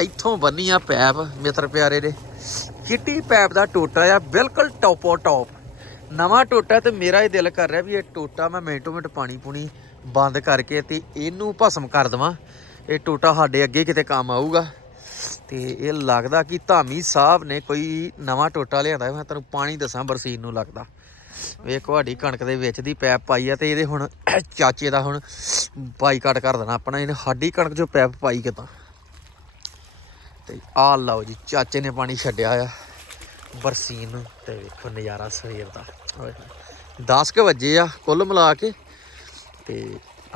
ਇੱਥੋਂ ਬੰਨੀ ਆ ਪੈਪ, ਮਿੱਤਰ ਪਿਆਰੇ ਦੇ। ਚਿੱਟੀ ਪੈਪ ਦਾ ਟੋਟਾ ਆ, ਬਿਲਕੁਲ ਟੌਪੋ ਟੌਪ। ਨਵਾਂ ਟੋਟਾ ਤੇ ਮੇਰਾ ਹੀ ਦਿਲ ਕਰ ਰਿਹਾ ਵੀ ਇਹ ਟੋਟਾ ਮੈਂ ਮਿੰਟੋ ਮਿੰਟ ਪਾਣੀ ਪੂਣੀ ਬੰਦ ਕਰਕੇ ਤੇ ਇਹਨੂੰ ਭਸਮ ਕਰ ਦਵਾਂ। ਇਹ ਟੋਟਾ ਸਾਡੇ ਅੱਗੇ ਕਿਤੇ ਕੰਮ ਆਊਗਾ। ਤੇ ਇਹ ਲੱਗਦਾ ਕਿ ਧਾਮੀ ਸਾਹਿਬ ਨੇ ਕੋਈ ਨਵਾਂ ਟੋਟਾ ਲਿਆਂਦਾ। ਮੈਂ ਤੁਹਾਨੂੰ ਪਾਣੀ ਦੱਸਾਂ, ਬਰਸੀਨ ਨੂੰ ਲੱਗਦਾ। ਵੇਖੋ ਸਾਡੀ ਕਣਕ ਦੇ ਵਿੱਚ ਦੀ ਪੈਪ ਪਾਈ ਆ ਤੇ ਇਹਦੇ ਹੁਣ ਚਾਚੇ ਦਾ ਹੁਣ ਬਾਈਕਾਟ ਕਰ ਦੇਣਾ ਆਪਣਾ। ਇਹਨੇ ਸਾਡੀ ਕਣਕ 'ਚੋਂ ਪੈਪ ਪਾਈ ਕਿਤਾ ਤੇ ਆ ਲਓ ਜੀ, ਚਾਚੇ ਨੇ ਪਾਣੀ ਛੱਡਿਆ ਆ ਬਰਸੀਨ ਨੂੰ ਤੇ ਵੇਖੋ ਨਜ਼ਾਰਾ ਸਵੇਰ ਦਾ। 10 ਕੁ ਵਜੇ ਆ ਕੁੱਲ ਮਿਲਾ ਕੇ ਤੇ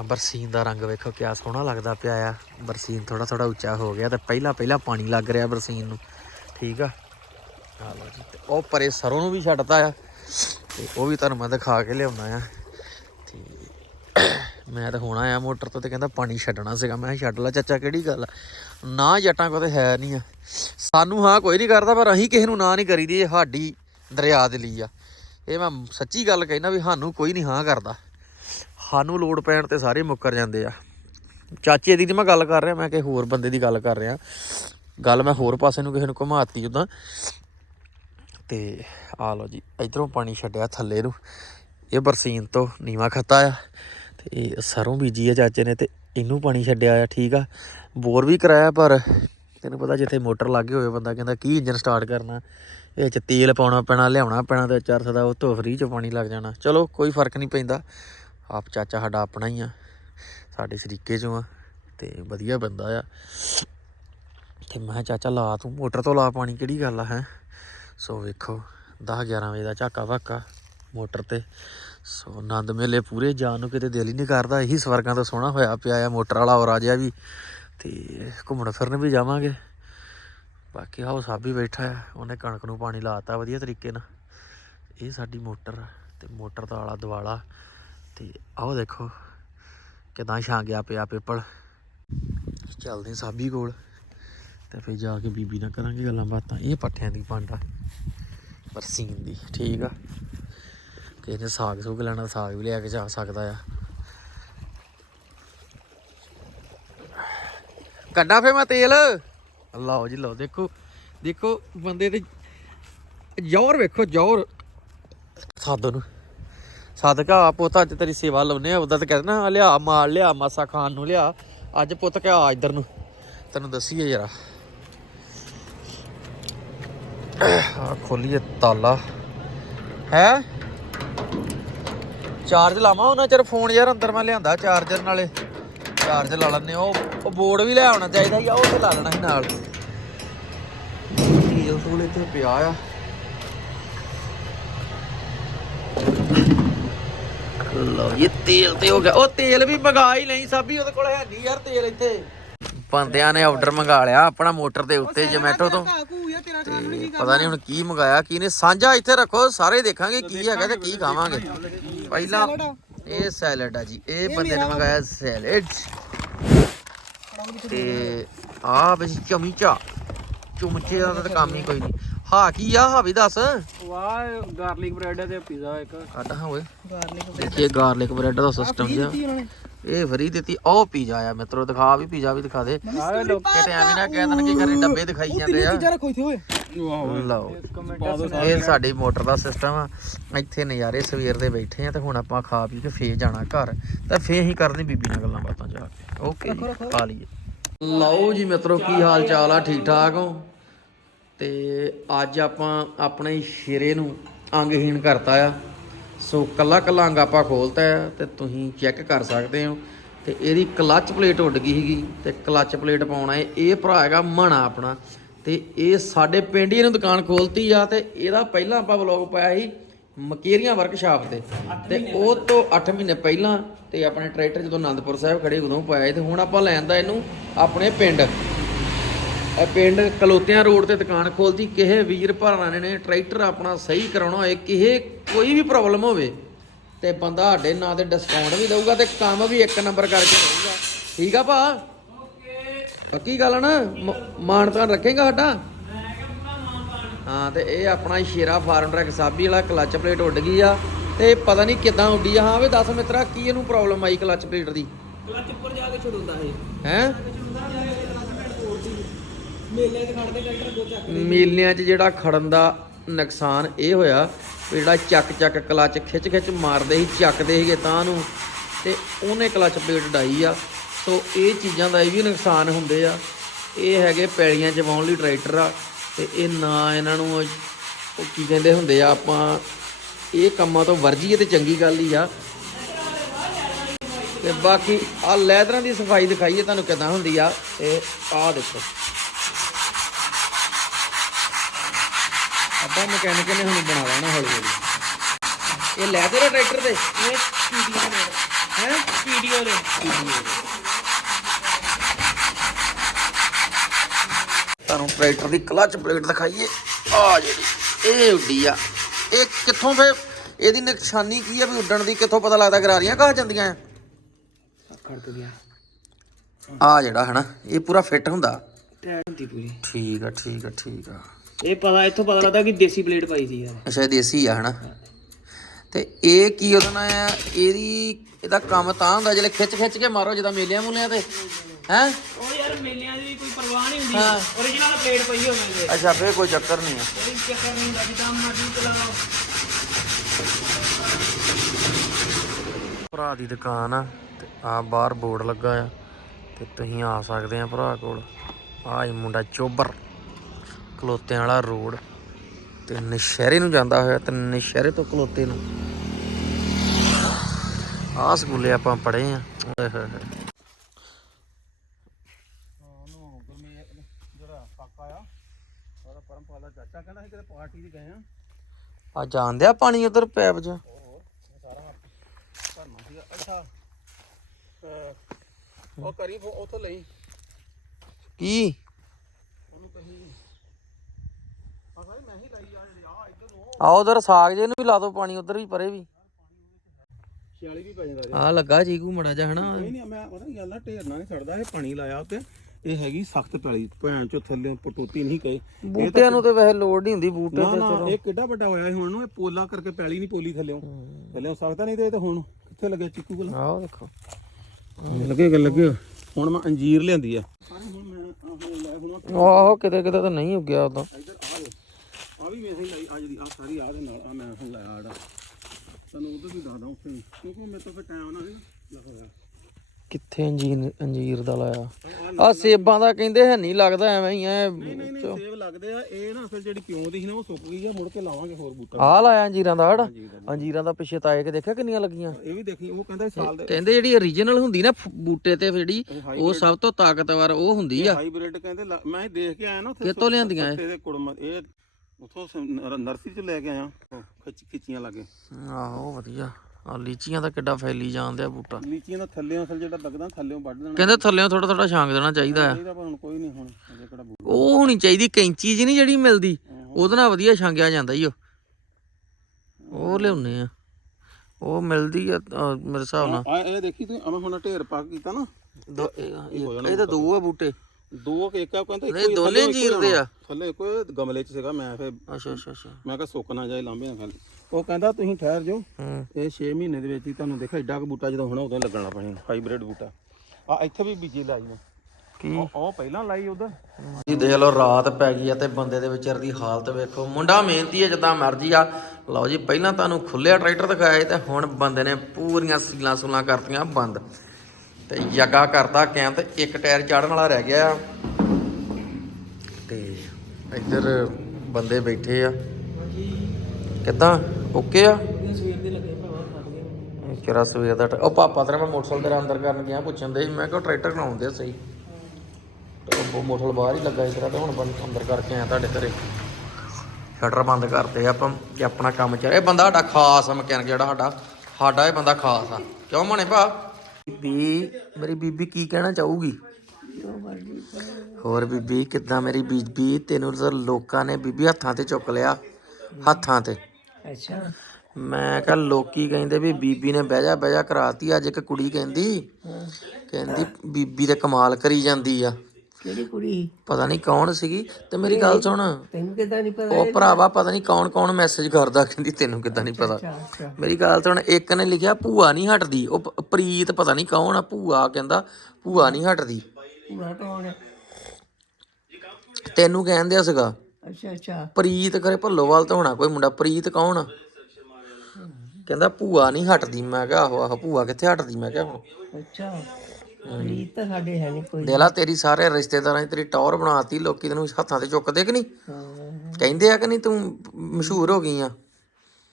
ਬਰਸੀਨ ਦਾ ਰੰਗ ਵੇਖੋ ਕਿਆ ਸੋਹਣਾ ਲੱਗਦਾ ਪਿਆ ਆ। ਬਰਸੀਨ ਥੋੜਾ ਥੋੜਾ ਉੱਚਾ ਹੋ ਗਿਆ ਤੇ ਪਹਿਲਾਂ ਪਹਿਲਾਂ ਪਾਣੀ ਲੱਗ ਰਿਹਾ ਬਰਸੀਨ ਨੂੰ। ਠੀਕ ਆ? ਆ ਲਓ ਜੀ, ਤੇ ਉਹ ਪਰੇ ਸਰੋਂ ਨੂੰ ਵੀ ਛੱਡਤਾ ਆ ਤੇ ਉਹ ਵੀ ਤੁਹਾਨੂੰ ਮੈਂ ਦਿਖਾ ਕੇ ਲਿਆਉਣਾ ਆ। ਮੈਂ ਤਾਂ ਹੋਣਾ ਆ ਮੋਟਰ ਤੋਂ ਤੇ ਕਹਿੰਦਾ ਪਾਣੀ ਛੱਡਣਾ ਸੀਗਾ। ਮੈਂ ਛੱਡ ਲਾ ਚਾਚਾ, ਕਿਹੜੀ ਗੱਲ ਆ? ਨਾ ਜੱਟਾਂ ਕੋ ਤੇ ਹੈ ਨਹੀਂ ਆ। ਸਾਨੂੰ ਹਾਂ ਕੋਈ ਨਹੀਂ ਕਰਦਾ, ਪਰ ਅਸੀਂ ਕਿਸੇ ਨੂੰ ਨਾ ਨਹੀਂ ਕਰੀਦੀ, ਇਹ ਸਾਡੀ ਦਰਿਆ ਦੇ ਲਈ ਆ। ਇਹ ਮੈਂ ਸੱਚੀ ਗੱਲ ਕਹਿਣਾ ਵੀ ਸਾਨੂੰ ਕੋਈ ਨਹੀਂ ਹਾਂ ਕਰਦਾ। ਸਾਨੂੰ ਲੋੜ ਪੈਣ ਤੇ ਸਾਰੇ ਮੁੱਕਰ ਜਾਂਦੇ ਆ। ਚਾਚੇ ਦੀ ਤੇ ਮੈਂ ਗੱਲ ਕਰ ਰਿਹਾ, ਮੈਂ ਕਿ ਹੋਰ ਬੰਦੇ ਦੀ ਗੱਲ ਕਰ ਰਿਹਾ। ਗੱਲ ਮੈਂ ਹੋਰ ਪਾਸੇ ਨੂੰ ਕਿਸੇ ਨੂੰ ਘੁਮਾਤੀ ਉਦਾਂ। ਤੇ ਆ ਲਓ ਜੀ, ਇਧਰੋਂ ਪਾਣੀ ਛੱਡਿਆ ਥੱਲੇ ਨੂੰ। ਇਹ ਬਰਸੀਨ ਤੋਂ ਨੀਵਾ ਖੱਤਾ ਆ। ਤੇ ਇਹ ਸਰੋਂ ਬੀਜੀ ਆ ਚਾਚੇ ਨੇ ਤੇ ਇਹਨੂੰ ਪਾਣੀ ਛੱਡਿਆ ਆ, ਠੀਕ ਆ। ਬੋਰ ਵੀ ਕਰਾਇਆ, ਪਰ ਤੈਨੂੰ ਪਤਾ ਜਿੱਥੇ ਮੋਟਰ ਲੱਗੇ ਹੋਏ ਬੰਦਾ ਕਹਿੰਦਾ ਕੀ ਇੰਜਨ ਸਟਾਰਟ ਕਰਨਾ। ਇਹ ਚ ਤੇਲ ਪਾਉਣਾ ਪੈਣਾ, ਲਿਆਉਣਾ ਪੈਣਾ ਤੇ ਚਰਸ ਦਾ ਉਹ ਤੋਂ ਫਰੀ ਚ ਪਾਣੀ ਲੱਗ ਜਾਣਾ। ਚਲੋ, ਕੋਈ ਫ਼ਰਕ ਨਹੀਂ ਪੈਂਦਾ। ਆਪ ਚਾਚਾ ਸਾਡਾ ਆਪਣਾ ਹੀ ਆ, ਸਾਡੇ ਸ਼ਰੀਕੇ ਚੋਂ ਆ, ਤੇ ਵਧੀਆ ਬੰਦਾ ਆ। ਤੇ ਮੈਂ ਕਿਹਾ, ਚਾਚਾ ਲਾ ਤੂੰ, ਮੋਟਰ ਤੋਂ ਲਾ ਪਾਣੀ, ਕਿਹੜੀ ਗੱਲ ਆ, ਹੈ? ਸੋ ਵੇਖੋ 10 11 ਵਜੇ ਦਾ ਝਾਕਾ ਵਾਕਾ ਮੋਟਰ ਤੇ। ਸੋ ਆਨੰਦ ਮੇਲੇ ਪੂਰੇ, ਜਾਣ ਨੂੰ ਕਿਤੇ ਦਿਲ ਹੀ ਨਹੀਂ ਕਰਦਾ। ਇਹੀ ਸਵਰਗਾਂ ਤੋਂ ਸੋਹਣਾ ਹੋਇਆ ਪਿਆ ਆ, ਮੋਟਰ ਵਾਲਾ ਔਰ ਆ ਜਿਹਾ ਵੀ। ਤੇ ਘੁੰਮਣ ਫਿਰਨ ਵੀ ਜਾਵਾਂਗੇ। ਬਾਕੀ ਆਹ ਸਾਬੀ ਬੈਠਾ ਆ, ਉਹਨੇ ਕਣਕ ਨੂੰ ਪਾਣੀ ਲਾਤਾ ਵਧੀਆ ਤਰੀਕੇ ਨਾਲ। ਇਹ ਸਾਡੀ ਮੋਟਰ ਆ, ਤੇ ਮੋਟਰ ਦਾ ਆਲਾ ਦਵਾਲਾ ਤੇ ਆਹ ਦੇਖੋ, ਕਿਦਾਂ ਛਾਂ ਗਿਆ ਪਿਆ ਪੇਪਲ। ਚੱਲਦੇ ਸਾਬੀ ਕੋਲ, ਤੇ ਫਿਰ ਜਾ ਕੇ ਬੀਬੀ ਨਾਲ ਕਰਾਂਗੇ ਗੱਲਾਂ ਬਾਤਾਂ। ਇਹ ਪੱਠਿਆਂ ਦੀ ਭਾਂਡਾ ਬਰਸੀਨ ਦੀ, ਠੀਕ ਆ। ਕਿਸੇ ਨੇ ਸਾਗ ਸੁਗ ਲੈਣਾ, ਸਾਗ ਵੀ ਲਿਆ ਕੇ ਜਾ ਸਕਦਾ ਆ। ਕੱਢਾਂ ਫੇ ਮੈਂ ਤੇਲ? ਲਓ ਜੀ, ਲਓ, ਦੇਖੋ ਦੇਖੋ, ਬੰਦੇ ਤੇ ਜ਼ੋਰ ਵੇਖੋ, ਜ਼ੋਰ। ਸਾਦੋ ਨੂੰ। ਸਦਕਾ ਪੁੱਤ ਅੱਜ ਤੇਰੀ ਸੇਵਾ ਲਾਉਨੇ ਆ ਉਦਾਂ ਤਾਂ ਕਹਿੰਦੇ ਨਾ ਲਿਆ ਮਾਲ ਲਿਆ, ਮਾਸਾ ਖਾਨ ਨੂੰ ਲਿਆ। ਅੱਜ ਪੁੱਤ ਕਿ ਆ ਇੱਧਰ ਨੂੰ। ਤੈਨੂੰ ਦੱਸੀਏ ਜਰਾ। ਆ ਖੋਲੀਏ ਤਾਲਾ। ਹੈ? ਚਾਰਜ ਲਾਵਾਂ ਉਹਨਾਂ ਚਿਰ ਫੋਨ ਯਾਰ ਅੰਦਰ ਮੈਂ ਲਿਆਂਦਾ ਚਾਰਜਰ ਨਾਲੇ। ਚਾਰਜ ਲਾ ਲੈਣੇ ਉਹ ਉਹ ਬੋਰਡ ਵੀ ਲੈ ਆਉਣਾ ਚਾਹੀਦਾ ਸੀ ਆ ਉਹ ਤੇ ਲਾ ਲੈਣਾ ਸੀ ਨਾਲ। ਡੀਜ਼ਲ ਫੂਲ ਇੱਥੇ ਪਿਆ ਆ। ਲਓ ਇਹ ਤੇਲ ਤੇ ਹੋ ਗਿਆ। ਉਹ ਤੇਲ ਵੀ ਮੰਗਾ ਹੀ ਲਈ, ਸਾਬੀ, ਉਹਦੇ ਕੋਲ ਹੈ ਨਹੀਂ ਯਾਰ ਤੇਲ ਇੱਥੇ। ਬੰਦਿਆਂ ਨੇ ਆਰਡਰ ਮੰਗਾ ਲਿਆ ਆਪਣਾ ਮੋਟਰ ਦੇ ਉੱਤੇ ਜਮੈਟੋ ਤੋਂ। ਤੇ ਪਤਾ ਨਹੀਂ ਹੁਣ ਕੀ ਮੰਗਾਇਆ ਕੀ ਨੇ ਸਾਂਝਾ ਇੱਥੇ ਰੱਖੋ ਸਾਰੇ ਦੇਖਾਂਗੇ ਕੀ ਹੈਗਾ ਤੇ ਕੀ ਖਾਵਾਂਗੇ। ਪਹਿਲਾਂ ਇਹ ਸੈਲਡ ਆ ਜੀ। ਇਹ ਬੰਦੇ ਨੇ ਮੰਗਾਇਆ ਸੈਲਡ ਤੇ ਆ ਵਿੱਚ ਚਮਚਾ। ਚਮਚੇ ਦਾ ਤਾਂ ਕੰਮ ਹੀ ਕੋਈ ਨਹੀਂ। ਹਾਂ ਕੀ ਆ? ਹਾਂ ਵੀ ਦੱਸ। ਵਾਹ ਗਾਰਲਿਕ ਬ੍ਰੈਡ ਤੇ ਪੀਜ਼ਾ ਇੱਕ। ਕੱਢ ਹਾਂ ਓਏ। ਦੇਖੀਏ ਗਾਰਲਿਕ ਬ੍ਰੈਡ ਦਾ ਸਿਸਟਮ ਜਿਹਾ। ਇਹ ਫਰੀ ਦਿੱਤੀ। ਉਹ ਪੀਜ਼ਾ ਆ ਮਿੱਤਰੋ ਦਿਖਾ ਵੀ ਪੀਜ਼ਾ ਵੀ ਦਿਖਾ ਦੇ। ਲੋਕ ਕਿਤੇ ਐਵੇਂ ਨਾ ਕਹਿ ਦੇਣ ਕਿ ਘਰੇ ਡੱਬੇ ਦਿਖਾਈ ਜਾਂਦੇ ਆ। ਰੱਖੋ ਇੱਥੇ ਓਏ। ਲਓ। ਕਮੈਂਟ ਇਹ ਸਾਡੀ ਮੋਟਰ ਦਾ ਸਿਸਟਮ ਆ। ਇੱਥੇ ਨਜ਼ਾਰੇ ਸਵੇਰ ਦੇ ਬੈਠੇ ਆ ਤੇ ਹੁਣ ਆਪਾਂ ਖਾ ਪੀ ਕੇ ਫੇਰ ਜਾਣਾ ਘਰ। ਤੇ ਫੇਰ ਹੀ ਕਰਨੀ ਬੀਬੀ ਨਾਲ ਗੱਲਾਂ ਬਾਤਾਂ ਜਾ ਕੇ। ਓਕੇ ਜੀ ਖਾ ਲਈਏ। ਲਓ ਜੀ ਮਿੱਤਰੋ ਕੀ ਹਾਲ ਚਾਲ ਆ? ਠੀਕ ਠਾਕ ਹੋ? ਤੇ ਅੱਜ ਆਪਾਂ ਆਪਣੇ ਸ਼ੇਰੇ ਨੂੰ ਅੰਗਹੀਣ ਕਰਤਾ ਆ। ਸੋ ਕੱਲਾ ਕੱਲਾ ਅੰਗ ਆਪਾਂ ਖੋਲਤਾ ਆ ਤੇ ਤੁਸੀਂ ਚੈੱਕ ਕਰ ਸਕਦੇ ਹੋ। ਤੇ ਇਹਦੀ ਕਲੱਚ ਪਲੇਟ ਉੱਡ ਗਈ ਸੀਗੀ ਤੇ ਕਲੱਚ ਪਲੇਟ ਪਾਉਣਾ ਹੈ ਇਹ ਭਰਾ ਹੈਗਾ ਮਣਾ ਆਪਣਾ। ਤੇ ਇਹ ਸਾਡੇ ਪਿੰਡ ਹੀ ਇਹਨੂੰ ਦੁਕਾਨ ਖੋਲਤੀ ਆ ਤੇ ਇਹਦਾ ਪਹਿਲਾਂ ਆਪਾਂ ਵਲੌਗ ਪਾਇਆ ਸੀ ਮਕੇਰੀਆਂ ਵਰਕਸ਼ਾਪ ਤੇ। ਤੇ ਉਹ ਤੋਂ 8 ਮਹੀਨੇ ਪਹਿਲਾਂ ਤੇ ਆਪਣੇ ਟਰੈਕਟਰ ਜਦੋਂ ਆਨੰਦਪੁਰ ਸਾਹਿਬ ਖੜੇ ਉਦੋਂ ਪਾਇਆ ਸੀ ਤੇ ਹੁਣ ਆਪਾਂ ਲੈਂਦਾ ਇਹਨੂੰ ਆਪਣੇ ਪਿੰਡ। ਇਹ ਪਿੰਡ ਕਲੋਤਿਆਂ ਰੋਡ ਤੇ ਦੁਕਾਨ ਖੋਲਤੀ ਕਿਸੇ ਵੀਰ ਭਰਾਵਾਂ ਨੇ ਟਰੈਕਟਰ ਆਪਣਾ ਸਹੀ ਕਰਾਉਣਾ ਹੋਏ ਕਿਸੇ ਕੋਈ ਵੀ ਪ੍ਰੋਬਲਮ ਹੋਵੇ ਤੇ ਬੰਦਾ ਸਾਡੇ ਨਾਂ ਤੇ ਡਿਸਕਾਊਂਟ ਵੀ ਦਊਗਾ ਤੇ ਕੰਮ ਵੀ ਇੱਕ ਨੰਬਰ ਕਰਕੇ ਦਊਗਾ। ਠੀਕ ਆ ਭਾ? ਪੱਕੀ ਗੱਲ ਨਾ? ਮ- ਮਾਨਤਾਨ ਰੱਖੇਗਾ ਸਾਡਾ? ਹਾਂ ਤੇ ਇਹ ਆਪਣਾ ਹੀ ਸ਼ੇਰਾ ਫਾਰਮ ਟਰੈਕ ਸਾਬੀ ਵਾਲਾ ਕਲੱਚ ਪਲੇਟ ਉੱਡ ਗਈ ਆ ਤੇ ਪਤਾ ਨਹੀਂ ਕਿਦਾਂ ਉੱਡੀ ਆ। ਹਾਂ ਵੇ ਦੱਸ ਮਿੱਤਰਾ ਕੀ ਇਹਨੂੰ ਪ੍ਰੋਬਲਮ ਆਈ ਕਲੱਚ ਪਲੇਟ ਦੀ? ਕਲੱਚ ਉੱਪਰ ਜਾ ਕੇ ਛੁਡਾਉਂਦਾ ਇਹ। ਹੈ? ਮੇਲੇ 'ਚ ਖੜਦੇ ਟਰੈਕਟਰ ਦੋ ਚੱਕ ਮੇਲਿਆਂ 'ਚ ਜਿਹੜਾ ਖੜਨ ਦਾ ਨੁਕਸਾਨ ਇਹ ਹੋਇਆ ਵੀ ਜਿਹੜਾ ਚੱਕ ਚੱਕ ਕਲਚ ਖਿੱਚ ਖਿੱਚ ਮਾਰਦੇ ਸੀ, ਚੱਕਦੇ ਸੀਗੇ ਤਾਂ ਨੂੰ ਤੇ ਉਹਨੇ ਕਲਚ ਪਲੇਟ ਡਾਈ ਆ। ਸੋ ਇਹ ਚੀਜ਼ਾਂ ਦਾ ਇਹ ਵੀ ਨੁਕਸਾਨ ਹੁੰਦੇ ਆ। ਇਹ ਹੈਗੇ ਪੈਲੀਆਂ 'ਚ ਵਾਉਣ ਲਈ ਟਰੈਕਟਰ ਆ ਤੇ ਇਹ ਨਾ ਇਹਨਾਂ ਨੂੰ ਉਹ ਕੀ ਕਹਿੰਦੇ ਹੁੰਦੇ ਆ, ਆਪਾਂ ਇਹ ਕੰਮਾਂ ਤੋਂ ਵਰਜੀਏ ਤੇ ਚੰਗੀ ਗੱਲ ਹੀ ਆ। ਤੇ ਬਾਕੀ ਆ ਲੈਦਰਾਂ ਦੀ ਸਫ਼ਾਈ ਦਿਖਾਈਏ, ਤੁਹਾਨੂੰ ਕਿਦਾਂ ਹੁੰਦੀ ਆ, ਤੇ ਆਹ ਦੇਖੋ। ਆਪਾਂ ਮਕੈਨਿਕ ਨੇ ਹੁਣ ਬਣਾ ਲੈਣਾ ਹੌਲੀ ਹੌਲੀ। ਇਹ ਲੈਦਰ ਆ ਟਰੈਕਟਰ ਦੇ ਇਹ ਪੀਡੀਓ ਦੇ। ਹੈ? ਪੀਡੀਓ ਦੇ। ਤੁਹਾਨੂੰ ਟਰੈਕਟਰ ਦੀ ਕਲਚ ਪਲੇਟ ਦਿਖਾਈਏ। ਆ ਜਿਹੜੀ ਇਹ ਉੱਡੀ ਆ। ਇਹ ਕਿੱਥੋਂ ਫੇ? ਇਹਦੀ ਨਿਸ਼ਾਨੀ ਕੀ ਆ ਵੀ ਉੱਡਣ ਦੀ? ਕਿੱਥੋਂ ਪਤਾ ਲੱਗਦਾ? ਗਰਾਰੀਆਂ ਕਹਾ ਜਾਂਦੀਆਂ? ਆ ਖੜਕ ਗਿਆ। ਆ ਜਿਹੜਾ ਹਨਾ ਇਹ ਪੂਰਾ ਫਿੱਟ ਹੁੰਦਾ। ਟਾਇਰ ਹੁੰਦੀ ਪੂਰੀ। ਠੀਕ ਆ ਠੀਕ ਆ ਠੀਕ ਆ। ਇਹ ਪਤਾ ਇੱਥੋਂ ਪਤਾ ਲੱਗਦਾ ਕਿ ਦੇਸੀ ਪਲੇਟ ਪਾਈ ਸੀ ਯਾਰ। ਅੱਛਾ ਇਹ ਦੇਸੀ ਆ ਹਨਾ? ਤੇ ਇਹ ਕੀ ਉਹਦਾ ਨਾਂ ਆ? ਇਹਦੀ ਇਹਦਾ ਕੰਮ ਤਾਂ ਹੁੰਦਾ ਜਿਹੜੇ ਖਿੱਚ ਖਿੱਚ ਕੇ ਮਾਰੋ ਜਿੱਦਾਂ ਮੇਲਿਆਂ ਮੂਲਿਆਂ ਤੇ। ਹੈ? ਉਹ ਯਾਰ ਮੇਲਿਆਂ ਦੀ ਕੋਈ ਪਰਵਾਹ ਨਹੀਂ ਹੁੰਦੀ। ਹਾਂ। origignal ਪਲੇਟ ਪਈ ਹੋਵੇ ਤੇ ਅੱਛਾ ਫੇਰ ਕੋਈ ਚੱਕਰ ਨਹੀਂ ਆ। ਕੋਈ ਚੱਕਰ ਨਹੀਂ ਹੁੰਦਾ ਜਿੱਦਾਂ ਮਰਜ਼ੀ ਚਲਾਓ। ਭਰਾ ਦੀ ਦੁਕਾਨ ਆ ਤੇ ਆ ਬਾਹਰ ਬੋਰਡ ਲੱਗਾ ਆ ਤੇ ਤੁਸੀਂ ਆ ਸਕਦੇ ਆ ਭਰਾ ਕੋਲ। ਆ ਹੀ ਮੁੰਡਾ ਚੋਬਰ। ਕਲੋਤਿਆਂ ਵਾਲਾ ਰੋਡ ਤੇ ਨਸ਼ਹਿਰੇ ਨੂੰ ਜਾਂਦਾ ਹੋਇਆ ਤੇ ਨਸ਼ਹਿਰੇ ਤੋਂ ਕਲੋਤੇ ਨੂੰ। ਆ ਸਕੂਲੇ ਆਪਾਂ ਪੜ੍ਹੇ ਆ। ਓਏ ਹੋਏ ਹੋਏ। ਆ ਉਹਦਾ ਪਰਮਪਾਲ ਦਾ ਚਾਚਾ ਕਹਿੰਦਾ ਸੀ ਕਿਤੇ ਪਾਰਟੀ 'ਚ ਗਏ ਆ ਆ ਜਾਂਦੇ ਆ ਪਾਣੀ ਉਧਰ ਪੈਪ 'ਚ। ਉਹ ਕਰੀ ਉੱਥੋਂ ਲਈ। ਕੀ? ਉਹਨੂੰ ਕਹੀ। ਆ ਉਧਰ ਸਾਗ ਜੇ ਨੂੰ ਵੀ ਲਾ ਦੋ ਪਾਣੀ ਉਧਰ ਵੀ ਪਰੇ ਵੀ। 46 ਵੀ ਪੈ ਜਾਂਦਾ ਆ ਲੱਗਾ ਚੀਕੂ ਮੜਾ ਜਾ ਹਨਾ। ਨਹੀਂ ਨਹੀਂ ਮੈਂ ਪਤਾ ਗੱਲ ਆ ਢੇਰ ਨਾਲ ਨਹੀਂ ਛੱਡਦਾ ਇਹ ਪਾਣੀ ਲਾਇਆ ਉੱਤੇ। ਇਹ ਹੈਗੀ ਸਖਤ ਪੈਲੀ ਭੈਣ ਚੋ ਥੱਲੇ ਪਟੋਤੀ ਨਹੀਂ ਕਹੇ। ਬੂਟਿਆਂ ਨੂੰ ਤੇ ਵੈਸੇ ਲੋੜ ਨਹੀਂ ਹੁੰਦੀ ਬੂਟੇ ਤੇ ਨਾ ਇਹ ਕਿੱਡਾ ਵੱਡਾ ਹੋਇਆ ਹੁਣ ਨੂੰ ਇਹ ਪੋਲਾ ਕਰਕੇ ਪੈਲੀ ਨਹੀਂ ਪੋਲੀ ਥੱਲਿਓਂ। ਥੱਲਿਓਂ ਸਖਤਾ ਨਹੀਂ ਤੇ ਇਹ ਤਾਂ ਹੁਣ ਕਿੱਥੇ ਲੱਗਿਆ ਚਿੱਕੂ ਕੋਲ? ਆਹ ਦੇਖੋ। ਲੱਗੇ ਗੱਲ ਲੱਗੇ। ਹੁਣ ਮੈਂ ਅੰਜੀਰ ਲਿਆਂਦੀ ਆ। ਆਹ ਕਿਤੇ ਕਿਤੇ ਤਾਂ ਨਹੀਂ ਉੱਗਿਆ ਉਦੋਂ। ਆ ਆ ਵੀ ਮੇਰੇ ਲਈ ਆ ਜਿਹੜੀ ਆ ਸਾਰੀ ਆ ਦੇ ਨਾਲ ਆ ਮੈਂ ਹੁਣ ਲਾਇਆ ਆੜਾ। ਤੁਹਾਨੂੰ ਉਧਰ ਵੀ ਦੱਸਦਾ ਉੱਥੇ ਕਿਉਂਕਿ ਮੇਰੇ ਤੋਂ ਫਿਰ ਟਾਈਮ ਨਾ ਸੀ ਲੱਗਦਾ ਕਿੱਥੇ ਅੰਜੀਰ ਅੰਜੀਰ ਦਾ ਲਾਇਆ? ਆ ਸੇਬਾਂ ਦਾ ਕਹਿੰਦੇ ਹੈ ਨਹੀਂ ਲੱਗਦਾ ਐਵੇਂ ਹੀ ਐ। ਨਹੀਂ ਨਹੀਂ ਨਹੀਂ ਸੇਬ ਲੱਗਦੇ ਆ। ਇਹ ਨਾ ਅਸਲ ਜਿਹੜੀ ਪਿਓ ਦੀ ਸੀ ਨਾ ਉਹ ਸੁੱਕ ਗਈ ਆ ਮੁੜ ਕੇ ਲਾਵਾਂਗੇ ਹੋਰ ਬੂਟਾ। ਆਹ ਲਾਇਆ ਅੰਜੀਰਾਂ ਦਾ ਹੜ? ਅੰਜੀਰਾਂ ਦਾ। ਪਿੱਛੇ ਤਾਏ ਕੇ ਦੇਖਿਆ ਕਿੰਨੀਆਂ ਲੱਗੀਆਂ? ਇਹ ਵੀ ਦੇਖੀ ਉਹ ਕਹਿੰਦਾ ਸਾਲ ਦੇ ਕਹਿੰਦੇ ਜਿਹੜੀ origignal ਹੁੰਦੀ ਨਾ ਫ- ਬੂਟੇ ਤੇ ਜਿਹੜੀ ਉਹ ਸਭ ਤੋਂ ਤਾਕਤਵਰ ਉਹ ਹੁੰਦੀ ਆ। ਹਾਈਬ੍ਰਿਡ ਕਹਿੰਦੇ ਲ- ਮੈਂ ਦੇਖ ਕੇ ਆਇਆ ਨਾ ਉੱਥੇ ਕਿੱਥੋਂ ਲਿਆਂਦੀਆਂ ਇਹ? ਇਹਦੇ ਕੁੜਮ ਇਹ ਉਥੋਂ ਨਰਸਰੀ ਚ ਲੈ ਕੇ ਆਇਆ। ਉਹ ਖਿੱਚ ਖਿੱਚੀਆਂ ਲੱਗੇ ਆਹੋ ਵਧੀਆ। ਆ ਲੀਚੀਆਂ ਦਾ ਕਿੱਡਾ ਫੈਲੀ ਜਾਂਦੇ ਆ ਬੂਟਾ। ਲੀਚੀਆਂ ਦਾ ਥੱਲੇ ਅਸਲ ਜਿਹੜਾ ਲੱਗਦਾ ਥੱਲੇੋਂ ਵੱਢ ਦੇਣਾ। ਕਹਿੰਦੇ ਥੱਲੇੋਂ ਥੋੜਾ ਥੋੜਾ ਛਾਂਗ ਦੇਣਾ ਚਾਹੀਦਾ ਆ। ਇਹਦਾ ਪਰ ਹੁਣ ਕੋਈ ਨਹੀਂ ਹੁਣ ਅਜੇ ਕਿਹੜਾ ਬੂਟਾ। ਉਹ ਹੋਣੀ ਚਾਹੀਦੀ ਕੈਂਚੀ ਜੀ ਨਹੀਂ ਜਿਹੜੀ ਮਿਲਦੀ। ਉਹਦੇ ਨਾਲ ਵਧੀਆ ਛਾਂਗਿਆ ਜਾਂਦਾ ਈ ਉਹ। ਉਹ ਲਿਆਉਨੇ ਆ। ਉਹ ਮਿਲਦੀ ਆ ਮੇਰੇ ਹਿਸਾਬ ਨਾਲ। ਆ ਇਹ ਦੇਖੀ ਤੂੰ ਅਮਾ ਹੁਣ ਢੇਰ ਪਾ ਕੇ ਕੀਤਾ ਨਾ। ਦੋ ਇਹ ਇਹ ਤਾਂ ਦੋ ਆ ਬੂਟੇ। ਦੋ ਕਿ ਇੱਕ ਆ ਕਹਿੰਦਾ ਇੱਕੋ ਨਹੀਂ, ਹੀ ਦੋਨੇ ਥੱਲੇ ਜੀਰ ਦੇ ਆ। ਥੱਲੇ ਕੋਈ ਗਮਲੇ ਚ ਸੀਗਾ ਮੈਂ ਫੇ ਅੱਛਾ ਅੱਛਾ ਅੱਛਾ। ਮੈਂ ਕਿਹਾ ਸੁੱਕ ਨਾ ਜਾਏ ਲਾਂਬੇ ਨਾ ਖਾਲੀ। ਉਹ ਕਹਿੰਦਾ ਤੁਸੀਂ ਠਹਿਰ ਜਾਓ ਹੂੰ। ਇਹ 6 ਮਹੀਨੇ ਦੇ ਵਿੱਚ ਹੀ ਤੁਹਾਨੂੰ ਦੇਖਿਆ ਏਡਾ ਕੁ ਬੂਟਾ ਜਦੋਂ ਹੋਣਾ ਉਦੋਂ ਹੀ ਲੱਗਣਾ ਪੈਣਾ ਹਾਈਬ੍ਰਿਡ ਬੂਟਾ। ਆ ਇੱਥੇ ਵੀ ਬੀਜੀ ਲਾਈ ਨੇ ਕੀ? ਉਹ ਉਹ ਪਹਿਲਾਂ ਲਾਈ ਉਧਰ। ਜੀ ਦੇਖ ਲਓ ਰਾਤ ਪੈ ਗਈ ਆ ਤੇ ਬੰਦੇ ਦੇ ਵਿਚਾਰ ਦੀ ਹਾਲਤ ਵੇਖੋ। ਮੁੰਡਾ ਮਿਹਨਤੀ ਹੈ ਜਿੱਦਾਂ ਮਰਜ਼ੀ ਆ। ਲਓ ਜੀ ਪਹਿਲਾਂ ਤੁਹਾਨੂੰ ਖੁੱਲਿਆ ਟਰੈਕਟਰ ਦਿਖਾਇਆ ਸੀ ਤੇ ਹੁਣ ਬੰਦੇ ਨੇ ਪੂਰੀਆਂ ਸੀਲਾਂ ਸੂਲਾਂ ਕਰਤੀਆਂ ਬੰਦ। ਤੇ ਯੱਗਾ ਕਰਦਾ ਕਿਆਂ ਤੇ ਇੱਕ ਟਾਇਰ ਚੜਨ ਵਾਲਾ ਰਹਿ ਗਿਆ ਆ। ਤੇ ਇੱਧਰ ਬੰਦੇ ਬੈਠੇ ਆ। ਕਿੱਦਾਂ? ਓਕੇ ਆ? ਸਵੇਰ ਦੇ ਲੱਗੇ ਭਰਾਵਾ ਖੜ ਗਏ ਕਿਹੜਾ ਸਵੇਰ ਦਾ ਉਹ ਪਾਪਾ ਤੇਰਾ ਮੈਂ ਮੋਟਰਸਾਈਕਲ ਤੇਰਾ ਅੰਦਰ ਕਰਨ ਗਿਆ ਪੁੱਛਣ ਦੇ ਮੈਂ ਕਿਹਾ ਟਰੈਕਟਰ ਕਰਾਉਂਦੇ ਸਹੀ। ਤੇ ਉਹ ਮੋਟਰਸਾਈਕਲ ਬਾਹਰ ਹੀ ਲੱਗਾ ਸੀ ਤੇਰਾ ਤੇ ਹੁਣ ਬੰਦ ਅੰਦਰ ਕਰਕੇ ਆਇਆ ਤੁਹਾਡੇ ਘਰੇ। ਸ਼ਟਰ ਬੰਦ ਕਰਤੇ ਆਪਾਂ ਕਿ ਆਪਣਾ ਕੰਮ ਚੱਲ ਇਹ ਬੰਦਾ ਸਾਡਾ ਖਾਸ ਮਕੈਨਿਕ ਜਿਹੜਾ ਸਾਡਾ। ਸਾਡਾ ਇਹ ਬੰਦਾ ਖਾਸ ਆ। ਕਿਉਂ ਮਣੇ ਭਾ? ਬੀਬੀ ਮੇਰੀ ਬੀਬੀ ਕੀ ਕਹਿਣਾ ਚਾਹੂਗੀ? ਹੋਰ ਬੀਬੀ ਕਿੱਦਾਂ ਮੇਰੀ ਬੀਬੀ? ਤੈਨੂੰ ਤਾਂ ਲੋਕਾਂ ਨੇ ਬੀਬੀ ਹੱਥਾਂ ਤੇ ਚੁੱਕ ਲਿਆ ਹੱਥਾਂ ਤੇ। ਅੱਛਾ। ਮੈਂ ਕਿਹਾ ਲੋਕੀ ਕਹਿੰਦੇ ਵੀ ਬੀਬੀ ਨੇ ਬਹਿ ਜਾ ਬਹਿ ਜਾ ਕਰਾਤੀ ਅੱਜ ਇੱਕ ਕੁੜੀ ਕਹਿੰਦੀ ਕਹਿੰਦੀ ਬੀਬੀ ਤੇ ਕਮਾਲ ਕਰੀ ਜਾਂਦੀ ਆ। ਕਿਹੜੀ ਕੁੜੀ? ਪਤਾ ਨਹੀਂ ਕੌਣ ਸੀਗੀ। ਤੇ ਮੇਰੀ ਗੱਲ ਸੁਣ। ਤੈਨੂੰ ਕਿਦਾਂ ਨਹੀਂ ਪਤਾ? ਉਹ ਭਰਾਵਾ ਪਤਾ ਨਹੀਂ ਕੌਣ ਕੌਣ ਮੈਸੇਜ ਕਰਦਾ ਕਹਿੰਦੀ ਤੈਨੂੰ ਕਿੱਦਾਂ ਨਹੀਂ ਪਤਾ। ਮੇਰੀ ਗੱਲ ਸੁਣ ਇੱਕ ਨੇ ਲਿਖਿਆ ਭੂਆ ਨਹੀਂ ਹਟਦੀ। ਉਹ ਪ- ਪ੍ਰੀਤ ਪਤਾ ਨਹੀਂ ਕੌਣ ਆ ਭੂਆ ਕਹਿੰਦਾ ਭੂਆ ਨਹੀਂ ਹਟਦੀ। ਪੂਰਾ ਹੈ ਤੈਨੂੰ ਕਹਿੰਦਿਆ ਸੀਗਾ। ਅੱਛਾ ਅੱਛਾ। ਪ੍ਰੀਤ ਕਰੇ ਭੱਲੋਵਾਲ ਤੋਂ ਹੋਣਾ ਕੋਈ ਮੁੰਡਾ ਪ੍ਰੀਤ ਕੌਣ ਆ? ਕਹਿੰਦਾ ਭੂਆ ਨਹੀਂ ਹਟਦੀ। ਮੈਂ ਕਿਹਾ ਆਹੋ ਆਹੋ ਭੂਆ ਕਿੱਥੇ ਹਟਦੀ? ਮੈਂ ਕਿਹਾ ਹੁਣ। ਅੱਛਾ। ਰੀਤ ਤਾਂ ਸਾਡੇ ਹੈ ਨਹੀਂ ਕੋਈ ਦੇਲਾ ਤੇਰੀ ਸਾਰੇ ਰਿਸ਼ਤੇਦਾਰਾਂ ਨੇ ਤੇਰੀ ਟੌਰ ਬਣਾਤੀ ਲੋਕੀ ਤੈਨੂੰ ਹੱਥਾਂ ਤੇ ਚੁੱਕਦੇ ਕਿ ਨਹੀਂ? ਹਾਂ। ਕਹਿੰਦੇ ਆ ਕਿ ਨਹੀਂ ਤੂੰ ਮਸ਼ਹੂਰ ਹੋ ਗਈ ਆ?